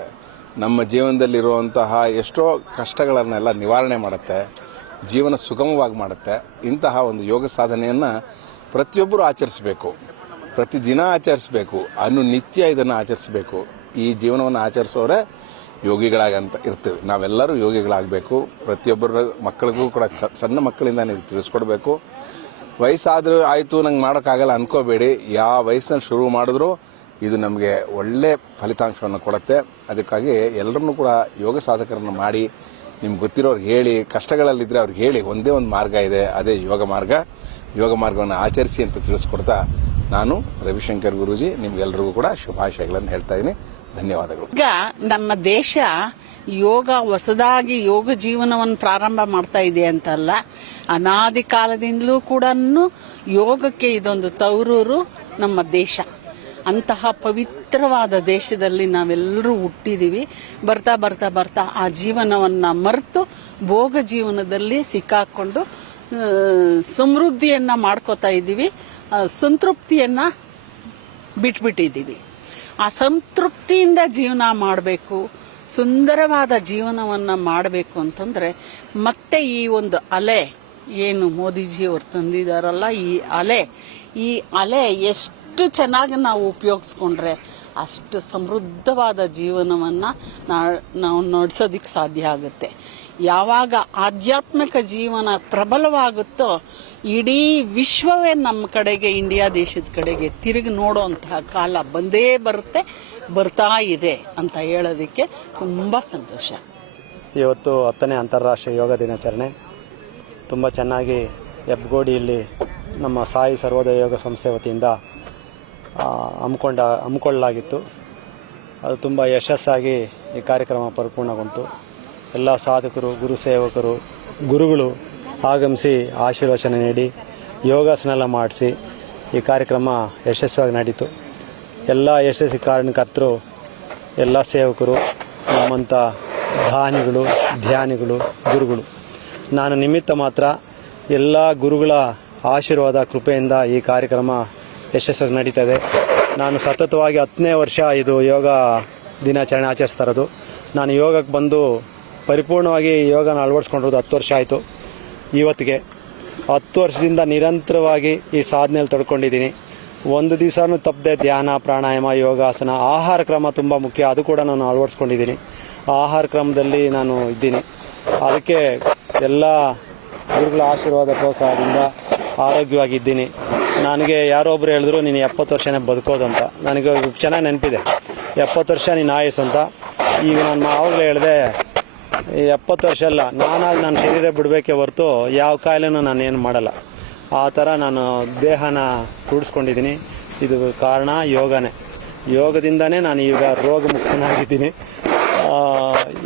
ನಮ್ಮ ಜೀವನದಲ್ಲಿರುವಂತಹ ಎಷ್ಟೋ ಕಷ್ಟಗಳನ್ನೆಲ್ಲ ನಿವಾರಣೆ ಮಾಡುತ್ತೆ, ಜೀವನ ಸುಗಮವಾಗಿ ಮಾಡುತ್ತೆ. ಇಂತಹ ಒಂದು ಯೋಗ ಸಾಧನೆಯನ್ನು ಪ್ರತಿಯೊಬ್ಬರು ಆಚರಿಸಬೇಕು. ಪ್ರತಿದಿನ ಆಚರಿಸಬೇಕು, ನಿತ್ಯ ಇದನ್ನು ಆಚರಿಸಬೇಕು. ಈ ಜೀವನವನ್ನು ಆಚರಿಸೋರೆ ಯೋಗಿಗಳಾಗಂತ ಇರ್ತೀವಿ. ನಾವೆಲ್ಲರೂ ಯೋಗಿಗಳಾಗಬೇಕು. ಪ್ರತಿಯೊಬ್ಬರ ಮಕ್ಕಳಿಗೂ ಕೂಡ ಸಣ್ಣ ಮಕ್ಕಳಿಂದ ನೀವು ತಿಳಿಸ್ಕೊಡ್ಬೇಕು. ವಯಸ್ಸಾದರೂ ಆಯಿತು ನಂಗೆ ಮಾಡೋಕ್ಕಾಗಲ್ಲ ಅನ್ಕೋಬೇಡಿ. ಯಾವ ವಯಸ್ಸಿನಲ್ಲಿ ಶುರು ಮಾಡಿದ್ರು ಇದು ನಮಗೆ ಒಳ್ಳೆ ಫಲಿತಾಂಶವನ್ನು ಕೊಡುತ್ತೆ. ಅದಕ್ಕಾಗಿ ಎಲ್ಲರನ್ನೂ ಕೂಡ ಯೋಗ ಸಾಧಕರನ್ನು ಮಾಡಿ ನಿಮ್ಗೆ ಗೊತ್ತಿರೋರ್ಗೆ ಹೇಳಿ, ಕಷ್ಟಗಳಲ್ಲಿದ್ದರೆ ಅವ್ರಿಗೆ ಹೇಳಿ ಒಂದೇ ಒಂದು ಮಾರ್ಗ ಇದೆ, ಅದೇ ಯೋಗ ಮಾರ್ಗ. ಯೋಗ ಮಾರ್ಗವನ್ನು ಆಚರಿಸಿ ಅಂತ ತಿಳಿಸ್ಕೊಡ್ತಾ ನಾನು ರವಿಶಂಕರ್ ಗುರೂಜಿ ನಿಮ್ಗೆಲ್ರಿಗೂ ಕೂಡ ಶುಭಾಶಯಗಳನ್ನು ಹೇಳ್ತಾ ಇದ್ದೀನಿ. ಧನ್ಯವಾದಗಳು. ಈಗ ನಮ್ಮ ದೇಶ ಹೊಸದಾಗಿ ಯೋಗ ಜೀವನವನ್ನು ಪ್ರಾರಂಭ ಮಾಡ್ತಾ ಇದೆ ಅಂತಲ್ಲ, ಅನಾದಿ ಕಾಲದಿಂದಲೂ ಕೂಡ ಯೋಗಕ್ಕೆ ಇದೊಂದು ತವರೂರು ನಮ್ಮ ದೇಶ. ಅಂತಹ ಪವಿತ್ರವಾದ ದೇಶದಲ್ಲಿ ನಾವೆಲ್ಲರೂ ಹುಟ್ಟಿದೀವಿ. ಬರ್ತಾ ಬರ್ತಾ ಬರ್ತಾ ಆ ಜೀವನವನ್ನ ಮರೆತು ಭೋಗ ಜೀವನದಲ್ಲಿ ಸಿಕ್ಕಾಕೊಂಡು ಸಮೃದ್ಧಿಯನ್ನ ಮಾಡ್ಕೋತಾ ಇದ್ದೀವಿ, ಸಂತೃಪ್ತಿಯನ್ನ ಬಿಟ್ಬಿಟ್ಟಿದ್ದೀವಿ. ಆ ಸಂತೃಪ್ತಿಯಿಂದ ಜೀವನ ಮಾಡಬೇಕು, ಸುಂದರವಾದ ಜೀವನವನ್ನು ಮಾಡಬೇಕು ಅಂತಂದರೆ ಮತ್ತೆ ಈ ಒಂದು ಅಲೆ ಏನು ಮೋದಿಜಿಯವರು ತಂದಿದ್ದಾರಲ್ಲ, ಈ ಅಲೆ ಎಷ್ಟು ಚೆನ್ನಾಗಿ ನಾವು ಉಪಯೋಗಿಸ್ಕೊಂಡ್ರೆ ಅಷ್ಟು ಸಮೃದ್ಧವಾದ ಜೀವನವನ್ನು ನಾವು ನಡೆಸೋದಕ್ಕೆ ಸಾಧ್ಯ ಆಗುತ್ತೆ. ಯಾವಾಗ ಆಧ್ಯಾತ್ಮಿಕ ಜೀವನ ಪ್ರಬಲವಾಗುತ್ತೋ ಇಡೀ ವಿಶ್ವವೇ ನಮ್ಮ ಕಡೆಗೆ, ಇಂಡಿಯಾ ದೇಶದ ಕಡೆಗೆ ತಿರುಗಿ ನೋಡುವಂತಹ ಕಾಲ ಬಂದೇ ಬರ್ತಾ ಇದೆ ಅಂತ ಹೇಳೋದಕ್ಕೆ ತುಂಬ ಸಂತೋಷ. ಇವತ್ತು 10ನೇ ಅಂತಾರಾಷ್ಟ್ರೀಯ ಯೋಗ ದಿನಾಚರಣೆ ತುಂಬ ಚೆನ್ನಾಗಿ ಹೆಬ್ಗೋಡಿಯಲ್ಲಿ ನಮ್ಮ ಸಾಯಿ ಸರ್ವೋದಯ ಯೋಗ ಸಂಸ್ಥೆ ವತಿಯಿಂದ ಹಮ್ಮಿಕೊಳ್ಳಲಾಗಿತ್ತು. ಅದು ತುಂಬ ಯಶಸ್ಸಾಗಿ ಈ ಕಾರ್ಯಕ್ರಮ ಪರಿಪೂರ್ಣಗೊಂಡು ಎಲ್ಲ ಸಾಧಕರು, ಗುರು ಸೇವಕರು, ಗುರುಗಳು ಆಗಮಿಸಿ ಆಶೀರ್ವಚನ ನೀಡಿ ಯೋಗಾಸನ ಮಾಡಿಸಿ ಈ ಕಾರ್ಯಕ್ರಮ ಯಶಸ್ವಿಯಾಗಿ ನಡೀತು. ಎಲ್ಲ ಯಶಸ್ವಿ ಕಾರಣಕರ್ತರು, ಎಲ್ಲ ಸೇವಕರು, ನಮ್ಮಂಥ ದಾನಿಗಳು, ಧ್ಯಾನಿಗಳು, ಗುರುಗಳು. ನಾನು ನಿಮಿತ್ತ ಮಾತ್ರ. ಎಲ್ಲ ಗುರುಗಳ ಆಶೀರ್ವಾದ, ಕೃಪೆಯಿಂದ ಈ ಕಾರ್ಯಕ್ರಮ ಯಶಸ್ವಿ ನಡೀತದೆ. ನಾನು ಸತತವಾಗಿ 10ನೇ ವರ್ಷ ಇದು ಯೋಗ ದಿನಾಚರಣೆ ಆಚರಿಸ್ತಾ ಇರೋದು. ನಾನು ಯೋಗಕ್ಕೆ ಬಂದು ಪರಿಪೂರ್ಣವಾಗಿ ಯೋಗನ ಅಳವಡಿಸ್ಕೊಂಡಿರೋದು 10 ವರ್ಷ ಆಯಿತು. ಇವತ್ತಿಗೆ 10 ವರ್ಷದಿಂದ ನಿರಂತರವಾಗಿ ಈ ಸಾಧನೆಯಲ್ಲಿ ತೊಡ್ಕೊಂಡಿದ್ದೀನಿ. ಒಂದು ದಿವಸನೂ ತಪ್ಪದೆ ಧ್ಯಾನ, ಪ್ರಾಣಾಯಾಮ, ಯೋಗಾಸನ, ಆಹಾರ ಕ್ರಮ ತುಂಬ ಮುಖ್ಯ, ಅದು ಕೂಡ ನಾನು ಅಳವಡಿಸ್ಕೊಂಡಿದ್ದೀನಿ. ಆಹಾರ ಕ್ರಮದಲ್ಲಿ ನಾನು ಇದ್ದೀನಿ. ಅದಕ್ಕೆ ಎಲ್ಲ ಗುರುಗಳ ಆಶೀರ್ವಾದ ಪ್ರೋತ್ಸಾಹದಿಂದ ಆರೋಗ್ಯವಾಗಿದ್ದೀನಿ. ನನಗೆ ಯಾರೋ ಒಬ್ರು ಹೇಳಿದ್ರು ನೀನು 70 ವರ್ಷನೇ ಬದುಕೋದಂತ. ನನಗೆ ಚೆನ್ನಾಗಿ ನೆನಪಿದೆ, 70 ವರ್ಷ ನೀನು ಆಯಸ್ಸು ಅಂತ. ಈಗ ನಾನು ಆವಾಗಲೇ ಹೇಳಿದೆ 70 ವರ್ಷ ಅಲ್ಲ, ನಾನಾಗಿ ನನ್ನ ಶರೀರ ಬಿಡಬೇಕೇ ಹೊರತು ಯಾವ ಕಾಯಿಲೆನೂ ನಾನು ಏನು ಮಾಡಲ್ಲ. ಆ ಥರ ನಾನು ದೇಹನ ರೂಢಿಸ್ಕೊಂಡಿದ್ದೀನಿ. ಇದು ಕಾರಣ ಯೋಗನೇ. ಯೋಗದಿಂದನೇ ನಾನು ಈಗ ರೋಗ ಮುಕ್ತನಾಗಿದ್ದೀನಿ.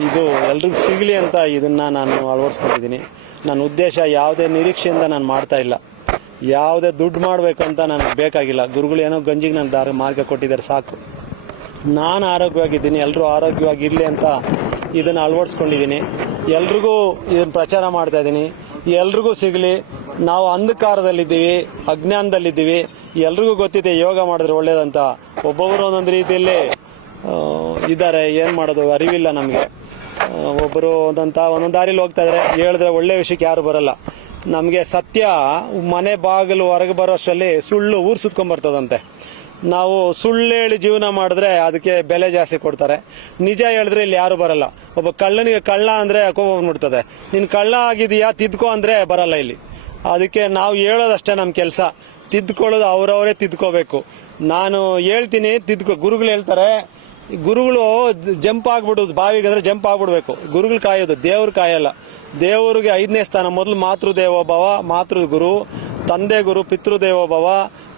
ಇದು ಎಲ್ರಿಗೂ ಸಿಗಲಿ ಅಂತ ಇದನ್ನು ನಾನು ಅಳವಡಿಸ್ಕೊಂಡಿದ್ದೀನಿ. ನನ್ನ ಉದ್ದೇಶ ಯಾವುದೇ ನಿರೀಕ್ಷೆಯಿಂದ ನಾನು ಮಾಡ್ತಾ ಇಲ್ಲ. ಯಾವುದೇ ದುಡ್ಡು ಮಾಡಬೇಕು ಅಂತ ನನಗೆ ಬೇಕಾಗಿಲ್ಲ. ಗುರುಗಳು ಏನೋ ಗಂಜಿಗೆ ನನ್ನ ಮಾರ್ಗ ಕೊಟ್ಟಿದ್ದಾರೆ, ಸಾಕು. ನಾನು ಆರೋಗ್ಯವಾಗಿದ್ದೀನಿ, ಎಲ್ಲರೂ ಆರೋಗ್ಯವಾಗಿರಲಿ ಅಂತ ಇದನ್ನು ಅಳವಡಿಸ್ಕೊಂಡಿದ್ದೀನಿ. ಎಲ್ರಿಗೂ ಇದನ್ನು ಪ್ರಚಾರ ಮಾಡ್ತಾ ಇದ್ದೀನಿ. ಎಲ್ರಿಗೂ ಸಿಗಲಿ. ನಾವು ಅಂಧಕಾರದಲ್ಲಿದ್ದೀವಿ, ಅಜ್ಞಾನದಲ್ಲಿದ್ದೀವಿ. ಎಲ್ರಿಗೂ ಗೊತ್ತಿದೆ ಯೋಗ ಮಾಡಿದ್ರೆ ಒಳ್ಳೇದಂತ. ಒಬ್ಬೊಬ್ಬರು ಒಂದೊಂದು ರೀತಿಯಲ್ಲಿ ಇದ್ದಾರೆ, ಏನು ಮಾಡೋದು ಅರಿವಿಲ್ಲ ನಮಗೆ. ಒಬ್ಬರು ಒಂದೊಂದು ದಾರಿಲಿ ಹೋಗ್ತಾ ಇದ್ದಾರೆ, ಹೇಳಿದ್ರೆ ಒಳ್ಳೆ ವಿಷಯಕ್ಕೆ ಯಾರು ಬರಲ್ಲ. ನಮಗೆ ಸತ್ಯ ಮನೆ ಬಾಗಿಲು ಹೊರಗೆ ಬರೋಷ್ಟರಲ್ಲಿ ಸುಳ್ಳು ಊರು ಸುತ್ಕೊಂಡ್ಬರ್ತದಂತೆ. ನಾವು ಸುಳ್ಳು ಹೇಳಿ ಜೀವನ ಮಾಡಿದ್ರೆ ಅದಕ್ಕೆ ಬೆಲೆ ಜಾಸ್ತಿ ಕೊಡ್ತಾರೆ. ನಿಜ ಹೇಳಿದ್ರೆ ಇಲ್ಲಿ ಯಾರು ಬರಲ್ಲ. ಒಬ್ಬ ಕಳ್ಳನಿಗೆ ಕಳ್ಳ ಅಂದರೆ ಕೋಪ ಬಂದ್ಬಿಡ್ತದೆ. ನೀನು ಕಳ್ಳ ಆಗಿದೆಯಾ ತಿದ್ಕೋ ಅಂದರೆ ಬರಲ್ಲ ಇಲ್ಲಿ. ಅದಕ್ಕೆ ನಾವು ಹೇಳೋದಷ್ಟೇ ನಮ್ಮ ಕೆಲಸ. ತಿದ್ಕೊಳ್ಳೋದು ಅವರವರೇ ತಿದ್ಕೋಬೇಕು. ನಾನು ಹೇಳ್ತೀನಿ ಗುರುಗಳು ಹೇಳ್ತಾರೆ, ಗುರುಗಳು ಜಂಪ್ ಆಗ್ಬಿಡೋದು, ಬಾವಿಗೆ ಅಂದ್ರೆ ಜಂಪ್ ಆಗ್ಬಿಡ್ಬೇಕು. ಗುರುಗಳು ಕಾಯೋದು, ದೇವ್ರು ಕಾಯಲ್ಲ. ದೇವರಿಗೆ 5ನೇ ಸ್ಥಾನ. ಮೊದಲು ಮಾತೃದೇವೋಭವ, ಮಾತೃ ಗುರು, ತಂದೆ ಗುರು, ಪಿತೃದೇವೋಭವ,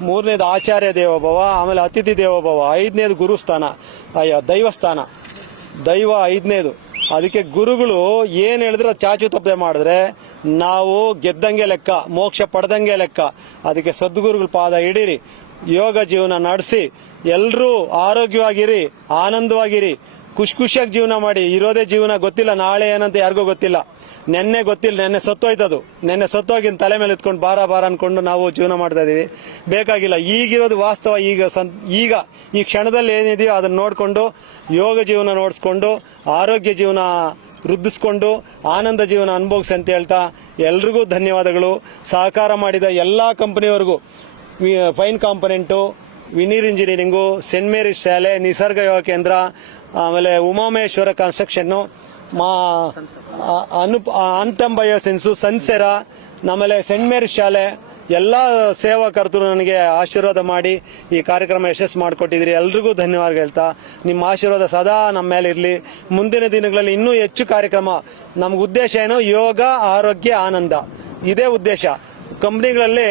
3ನೇದು ಆಚಾರ್ಯ ದೇವೋಭವ, ಆಮೇಲೆ ಅತಿಥಿ ದೇವೋಭವ, 5ನೇದು ಗುರುಸ್ಥಾನ, ದೈವಸ್ಥಾನ, ದೈವ 5ನೇದು. ಅದಕ್ಕೆ ಗುರುಗಳು ಏನು ಹೇಳಿದ್ರೆ ಚಾಚು ತಪ್ಪದೆ ಮಾಡಿದ್ರೆ ನಾವು ಗೆದ್ದಂಗೆ ಲೆಕ್ಕ, ಮೋಕ್ಷ ಪಡೆದಂಗೆ ಲೆಕ್ಕ. ಅದಕ್ಕೆ ಸದ್ಗುರುಗಳ ಪಾದ ಹಿಡೀರಿ, ಯೋಗ ಜೀವನ ನಡೆಸಿ, ಎಲ್ಲರೂ ಆರೋಗ್ಯವಾಗಿರಿ, ಆನಂದವಾಗಿರಿ, ಖುಷಿಯಾಗಿ ಜೀವನ ಮಾಡಿ. ಇರೋದೇ ಜೀವನ, ಗೊತ್ತಿಲ್ಲ ನಾಳೆ ಏನಂತ ಯಾರಿಗೂ ಗೊತ್ತಿಲ್ಲ. ನೆನ್ನೆ ಗೊತ್ತಿಲ್ಲ, ನೆನ್ನೆ ಸತ್ತೋಯ್ತದು. ನೆನ್ನೆ ಸತ್ತೋಗಿ ತಲೆ ಮೇಲೆ ಎತ್ಕೊಂಡು ಬಾರ ಅನ್ಕೊಂಡು ನಾವು ಜೀವನ ಮಾಡ್ತಾ ಇದೀವಿ. ಬೇಕಾಗಿಲ್ಲ. ಈಗಿರೋದು ವಾಸ್ತವ. ಈಗ ಈ ಕ್ಷಣದಲ್ಲಿ ಏನಿದೆಯೋ ಅದನ್ನ ನೋಡಿಕೊಂಡು ಯೋಗ ಜೀವನ ನೋಡಿಸ್ಕೊಂಡು ಆರೋಗ್ಯ ಜೀವನ ವೃದ್ಧಿಸ್ಕೊಂಡು ಆನಂದ ಜೀವನ ಅನುಭವಿಸಿ ಅಂತ ಹೇಳ್ತಾ ಎಲ್ರಿಗೂ ಧನ್ಯವಾದಗಳು. ಸಹಕಾರ ಮಾಡಿದ ಎಲ್ಲ ಕಂಪನಿಯವರೆಗೂ, fine component, veneer engineering, Saint Mary's ಶಾಲೆ, ನಿಸರ್ಗ ಯೋಗ ಕೇಂದ್ರ, ಆಮೇಲೆ ಉಮಾಮೇಶ್ವರ ಕನ್ಸ್ಟ್ರಕ್ಷನ್ನು, ಅಂತಂ ಬಯೋಸೆನ್ಸು, ಸನ್ಸೆರ, ಆಮೇಲೆ ಸೆಂಟ್ ಮೇರಿಸ್ ಶಾಲೆ ಎಲ್ಲ ಸೇವಾಕರ್ತರು ನನಗೆ ಆಶೀರ್ವಾದ ಮಾಡಿ ಈ ಕಾರ್ಯಕ್ರಮ ಯಶಸ್ಸು ಮಾಡಿಕೊಟ್ಟಿದ್ದೀರಿ. ಎಲ್ರಿಗೂ ಧನ್ಯವಾದ ಹೇಳ್ತಾ, ನಿಮ್ಮ ಆಶೀರ್ವಾದ ಸದಾ ನಮ್ಮ ಮೇಲೆ ಇರಲಿ. ಮುಂದಿನ ದಿನಗಳಲ್ಲಿ ಇನ್ನೂ ಹೆಚ್ಚು ಕಾರ್ಯಕ್ರಮ. ನಮ್ಗೆ ಉದ್ದೇಶ ಏನು? ಯೋಗ, ಆರೋಗ್ಯ, ಆನಂದ. ಇದೇ ಉದ್ದೇಶ. ಕಂಪ್ನಿಗಳಲ್ಲಿ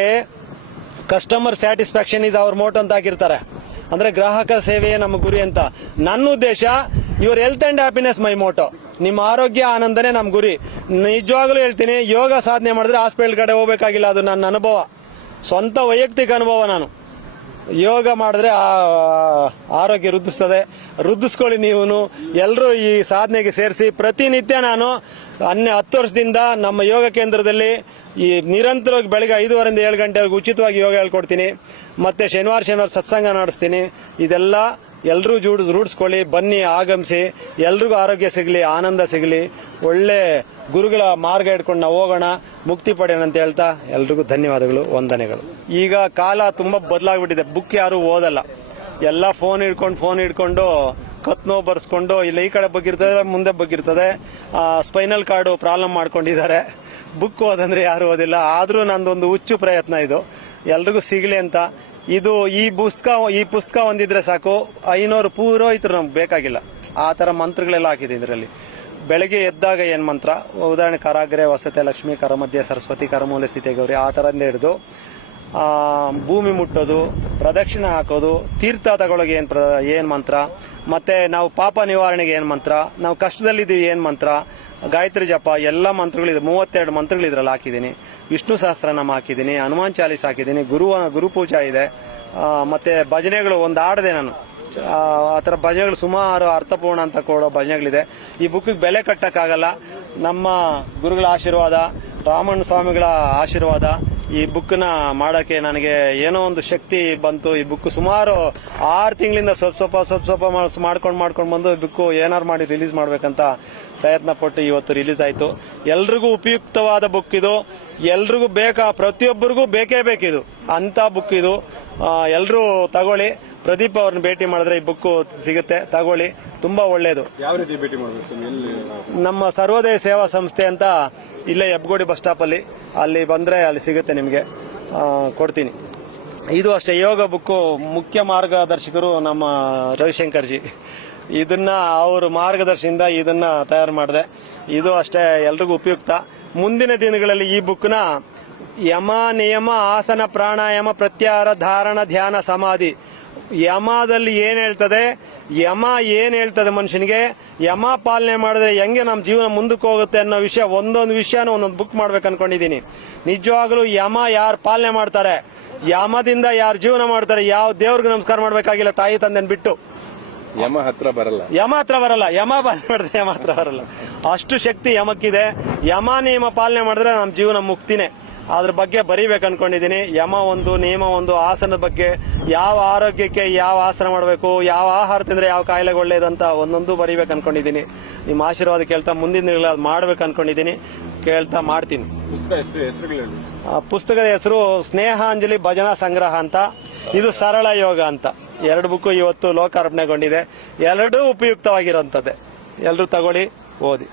customer satisfaction is our motto ಅಂತ ಹಾಕಿರ್ತಾರೆ, ಅಂದ್ರೆ ಗ್ರಾಹಕ ಸೇವೆಯೇ ನಮ್ಮ ಗುರಿ ಅಂತ. ನನ್ನ ಉದ್ದೇಶ your health and happiness my motto. ನಿಮ್ಮ ಆರೋಗ್ಯ ಆನಂದನೇ ನಮ್ಮ ಗುರಿ. ನಿಜವಾಗ್ಲೂ ಹೇಳ್ತೀನಿ, ಯೋಗ ಸಾಧನೆ ಮಾಡಿದ್ರೆ ಹಾಸ್ಪಿಟಲ್ ಕಡೆ ಹೋಗ್ಬೇಕಾಗಿಲ್ಲ. ಅದು ನನ್ನ ಅನುಭವ, ಸ್ವಂತ ವೈಯಕ್ತಿಕ ಅನುಭವ. ನಾನು ಯೋಗ ಮಾಡಿದ್ರೆ ಆರೋಗ್ಯ ವೃದ್ಧಿಸ್ತದೆ. ವೃದ್ಧಿಸ್ಕೊಳ್ಳಿ ನೀವು ಎಲ್ಲರೂ ಈ ಸಾಧನೆಗೆ ಸೇರಿಸಿ. ಪ್ರತಿನಿತ್ಯ ನಾನು 10 ವರ್ಷದಿಂದ ನಮ್ಮ ಯೋಗ ಕೇಂದ್ರದಲ್ಲಿ ಈ ನಿರಂತರವಾಗಿ ಬೆಳಗ್ಗೆ 5:30 7 ಗಂಟೆವರೆಗೂ ಉಚಿತವಾಗಿ ಯೋಗ ಹೇಳ್ಕೊಡ್ತೀನಿ. ಮತ್ತೆ ಶನಿವಾರ ಸತ್ಸಂಗ ನಡೆಸ್ತೀನಿ. ಇದೆಲ್ಲ ಎಲ್ಲರೂ ರೂಢಿಸ್ಕೊಳ್ಳಿ, ಬನ್ನಿ, ಆಗಮಿಸಿ. ಎಲ್ರಿಗೂ ಆರೋಗ್ಯ ಸಿಗಲಿ, ಆನಂದ ಸಿಗಲಿ, ಒಳ್ಳೆ ಗುರುಗಳ ಮಾರ್ಗ ಹಿಡ್ಕೊಂಡು ನಾವು ಹೋಗೋಣ, ಮುಕ್ತಿ ಪಡೆಯೋಣ ಅಂತ ಹೇಳ್ತಾ ಎಲ್ರಿಗೂ ಧನ್ಯವಾದಗಳು, ವಂದನೆಗಳು. ಈಗ ಕಾಲ ತುಂಬಾ ಬದಲಾಗ್ಬಿಟ್ಟಿದೆ. ಬುಕ್ ಯಾರು ಓದಲ್ಲ, ಎಲ್ಲ ಫೋನ್ ಹಿಡ್ಕೊಂಡು ಕತ್ ನೋವು ಬರ್ಸ್ಕೊಂಡು ಇಲ್ಲ ಈ ಕಡೆ ಬಗ್ಗಿರ್ತದೆ, ಮುಂದೆ ಬಗ್ಗಿರ್ತದೆ. ಸ್ಪೈನಲ್ ಕಾರ್ಡು ಪ್ರಾಬ್ಲಮ್ ಮಾಡ್ಕೊಂಡಿದ್ದಾರೆ. ಬುಕ್ ಓದಂದ್ರೆ ಯಾರು ಓದಿಲ್ಲ. ಆದ್ರೂ ನಂದೊಂದು ಹುಚ್ಚು ಪ್ರಯತ್ನ ಇದು, ಎಲ್ರಿಗೂ ಸಿಗಲಿ ಅಂತ. ಇದು ಈ ಪುಸ್ತಕ ಹೊಂದಿದ್ರೆ ಸಾಕು, 500 ಪುರೋಹಿತರು ನಮ್ಗೆ ಬೇಕಾಗಿಲ್ಲ. ಆ ತರ ಮಂತ್ರಗಳೆಲ್ಲ ಹಾಕಿದೆ ಇದರಲ್ಲಿ. ಬೆಳಗ್ಗೆ ಎದ್ದಾಗ ಏನ್ ಮಂತ್ರ, ಉದಾಹರಣೆ ಕರಾಗ್ರೆ ವಸತೆ ಲಕ್ಷ್ಮಿ, ಕರಮಧ್ಯ ಸರಸ್ವತಿ, ಕರಮೂಲ ಸ್ಥಿತಿ ಗೌರಿ, ಆ ತರದಿಂದ ಹಿಡಿದು ಭೂಮಿ ಮುಟ್ಟೋದು, ಪ್ರದಕ್ಷಿಣೆ ಹಾಕೋದು, ತೀರ್ಥ ತಗೊಳಗೆ ಏನ್ ಮಂತ್ರ, ಮತ್ತೆ ನಾವು ಪಾಪ ನಿವಾರಣೆಗೆ ಏನ್ ಮಂತ್ರ, ನಾವು ಕಷ್ಟದಲ್ಲಿದ್ದೀವಿ ಏನ್ ಮಂತ್ರ, ಗಾಯತ್ರಿ ಜಪ, ಎಲ್ಲ ಮಂತ್ರಗಳಿದೆ. 32 ಮಂತ್ರಗಳು ಇದ್ರಲ್ಲಿ ಹಾಕಿದ್ದೀನಿ. ವಿಷ್ಣು ಸಹಸ್ರನಾಮ ಹಾಕಿದ್ದೀನಿ, ಹನುಮಾನ್ ಚಾಲೀಸ್ ಹಾಕಿದ್ದೀನಿ, ಗುರು ಪೂಜಾ ಇದೆ. ಮತ್ತೆ ಭಜನೆಗಳು ಒಂದು ಆಡದೆ ನಾನು. ಆ ಥರ ಭಜನೆಗಳು ಸುಮಾರು ಅರ್ಥಪೂರ್ಣ ಅಂತ ಕೊಡೋ ಭಜನೆಗಳಿದೆ. ಈ ಬುಕ್ಕಿಗೆ ಬೆಲೆ ಕಟ್ಟಕ್ಕಾಗಲ್ಲ. ನಮ್ಮ ಗುರುಗಳ ಆಶೀರ್ವಾದ, ರಾಮಣ್ಣ ಸ್ವಾಮಿಗಳ ಆಶೀರ್ವಾದ, ಈ ಬುಕ್ನ ಮಾಡೋಕ್ಕೆ ನನಗೆ ಏನೋ ಒಂದು ಶಕ್ತಿ ಬಂತು. ಈ ಬುಕ್ ಸುಮಾರು 6 ತಿಂಗಳಿಂದ ಸ್ವಲ್ಪ ಮಾಡ್ಕೊಂಡು ಬಂದು ಈ ಬುಕ್ ಏನಾರು ಮಾಡಿ ರಿಲೀಸ್ ಮಾಡ್ಬೇಕಂತ ಪ್ರಯತ್ನ ಪಟ್ಟು ಇವತ್ತು ರಿಲೀಸ್ ಆಯ್ತು. ಎಲ್ರಿಗೂ ಉಪಯುಕ್ತವಾದ ಬುಕ್ ಇದು. ಎಲ್ರಿಗೂ ಪ್ರತಿಯೊಬ್ಬರಿಗೂ ಬೇಕೇ ಬೇಕಿದು ಅಂತ ಬುಕ್ ಇದು. ಎಲ್ಲರೂ ತಗೊಳ್ಳಿ. ಪ್ರದೀಪ್ ಅವ್ರನ್ನ ಭೇಟಿ ಮಾಡಿದ್ರೆ ಈ ಬುಕ್ ಸಿಗುತ್ತೆ, ತಗೊಳ್ಳಿ. ತುಂಬಾ ಒಳ್ಳೇದು. ಯಾವ ರೀತಿ ಭೇಟಿ ಮಾಡಬೇಕು? ನಮ್ಮ ಸರ್ವೋದಯ ಸೇವಾ ಸಂಸ್ಥೆ ಅಂತ ಇಲ್ಲೇ ಹೆಬ್ಗೋಡಿ ಬಸ್ ಸ್ಟಾಪ್ ಅಲ್ಲಿ ಬಂದ್ರೆ ಅಲ್ಲಿ ಸಿಗುತ್ತೆ ನಿಮಗೆ, ಕೊಡ್ತೀನಿ. ಇದು ಅಷ್ಟೇ, ಯೋಗ ಬುಕ್ಕು ಮುಖ್ಯ ಮಾರ್ಗದರ್ಶಕರು ನಮ್ಮ ರವಿಶಂಕರ್ ಜಿ. ಇದನ್ನ ಅವ್ರ ಮಾರ್ಗದರ್ಶನದಿಂದ ಇದನ್ನ ತಯಾರು ಮಾಡಿದೆ. ಇದು ಅಷ್ಟೇ, ಎಲ್ರಿಗೂ ಉಪಯುಕ್ತ. ಮುಂದಿನ ದಿನಗಳಲ್ಲಿ ಈ ಬುಕ್ನ ಯಮ, ನಿಯಮ, ಆಸನ, ಪ್ರಾಣಾಯಾಮ, ಪ್ರತ್ಯಾಹಾರ, ಧಾರಣ, ಧ್ಯಾನ, ಸಮಾಧಿ, ಯಮದಲ್ಲಿ ಏನ್ ಹೇಳ್ತದೆ, ಯಮ ಏನ್ ಹೇಳ್ತದೆ ಮನುಷ್ಯನಿಗೆ, ಯಮ ಪಾಲನೆ ಮಾಡಿದ್ರೆ ಹೆಂಗೆ ನಮ್ಮ ಜೀವನ ಮುಂದಕ್ಕೆ ಹೋಗುತ್ತೆ ಅನ್ನೋ ವಿಷಯ, ಒಂದೊಂದು ವಿಷಯನ ಒಂದೊಂದು ಬುಕ್ ಮಾಡ್ಬೇಕು ಅನ್ಕೊಂಡಿದೀನಿ. ನಿಜವಾಗ್ಲೂ ಯಮ ಯಾರು ಪಾಲನೆ ಮಾಡ್ತಾರೆ, ಯಮದಿಂದ ಯಾರು ಜೀವನ ಮಾಡ್ತಾರೆ, ಯಾವ ದೇವ್ರಿಗೆ ನಮಸ್ಕಾರ ಮಾಡ್ಬೇಕಾಗಿಲ್ಲ ತಾಯಿ ತಂದೆನ್ ಬಿಟ್ಟು. ಯಮ ಹತ್ರ ಬರಲ್ಲ, ಯಮ ಪಾಲನೆ ಮಾಡಿದ್ರೆ ಯಮ ಹತ್ರ ಬರಲ್ಲ. ಅಷ್ಟು ಶಕ್ತಿ ಯಮಕ್ಕಿದೆ. ಯಮ ನಿಯಮ ಪಾಲನೆ ಮಾಡಿದ್ರೆ ನಮ್ಮ ಜೀವನ ಮುಕ್ತಿನೇ. ಅದ್ರ ಬಗ್ಗೆ ಬರೀಬೇಕು ಅನ್ಕೊಂಡಿದೀನಿ. ಯಮ ಒಂದು, ನಿಯಮ ಒಂದು, ಆಸನದ ಬಗ್ಗೆ, ಯಾವ ಆರೋಗ್ಯಕ್ಕೆ ಯಾವ ಆಸನ ಮಾಡಬೇಕು, ಯಾವ ಆಹಾರ ತಿಂದ್ರೆ ಯಾವ ಕಾಯಿಲೆಗೆ ಒಳ್ಳೇದಂತ ಒಂದೊಂದು ಬರೀಬೇಕು ಅನ್ಕೊಂಡಿದೀನಿ. ನಿಮ್ಮ ಆಶೀರ್ವಾದ ಕೇಳ್ತಾ ಮುಂದಿನ ದಿನಗಳಲ್ಲಿ ಅದು ಮಾಡ್ಬೇಕು ಅನ್ಕೊಂಡಿದೀನಿ. ಕೇಳ್ತಾ ಮಾಡ್ತೀನಿ. ಪುಸ್ತಕದ ಹೆಸರು ಸ್ನೇಹಾಂಜಲಿ ಭಜನಾ ಸಂಗ್ರಹ ಅಂತ, ಇದು ಸರಳ ಯೋಗ ಅಂತ. 2 ಬುಕ್ ಇವತ್ತು ಲೋಕಾರ್ಪಣೆಗೊಂಡಿದೆ. ಎರಡೂ ಉಪಯುಕ್ತವಾಗಿರುವಂತದ್ದೇ. ಎಲ್ಲರೂ ತಗೊಳ್ಳಿ, ಓದಿ.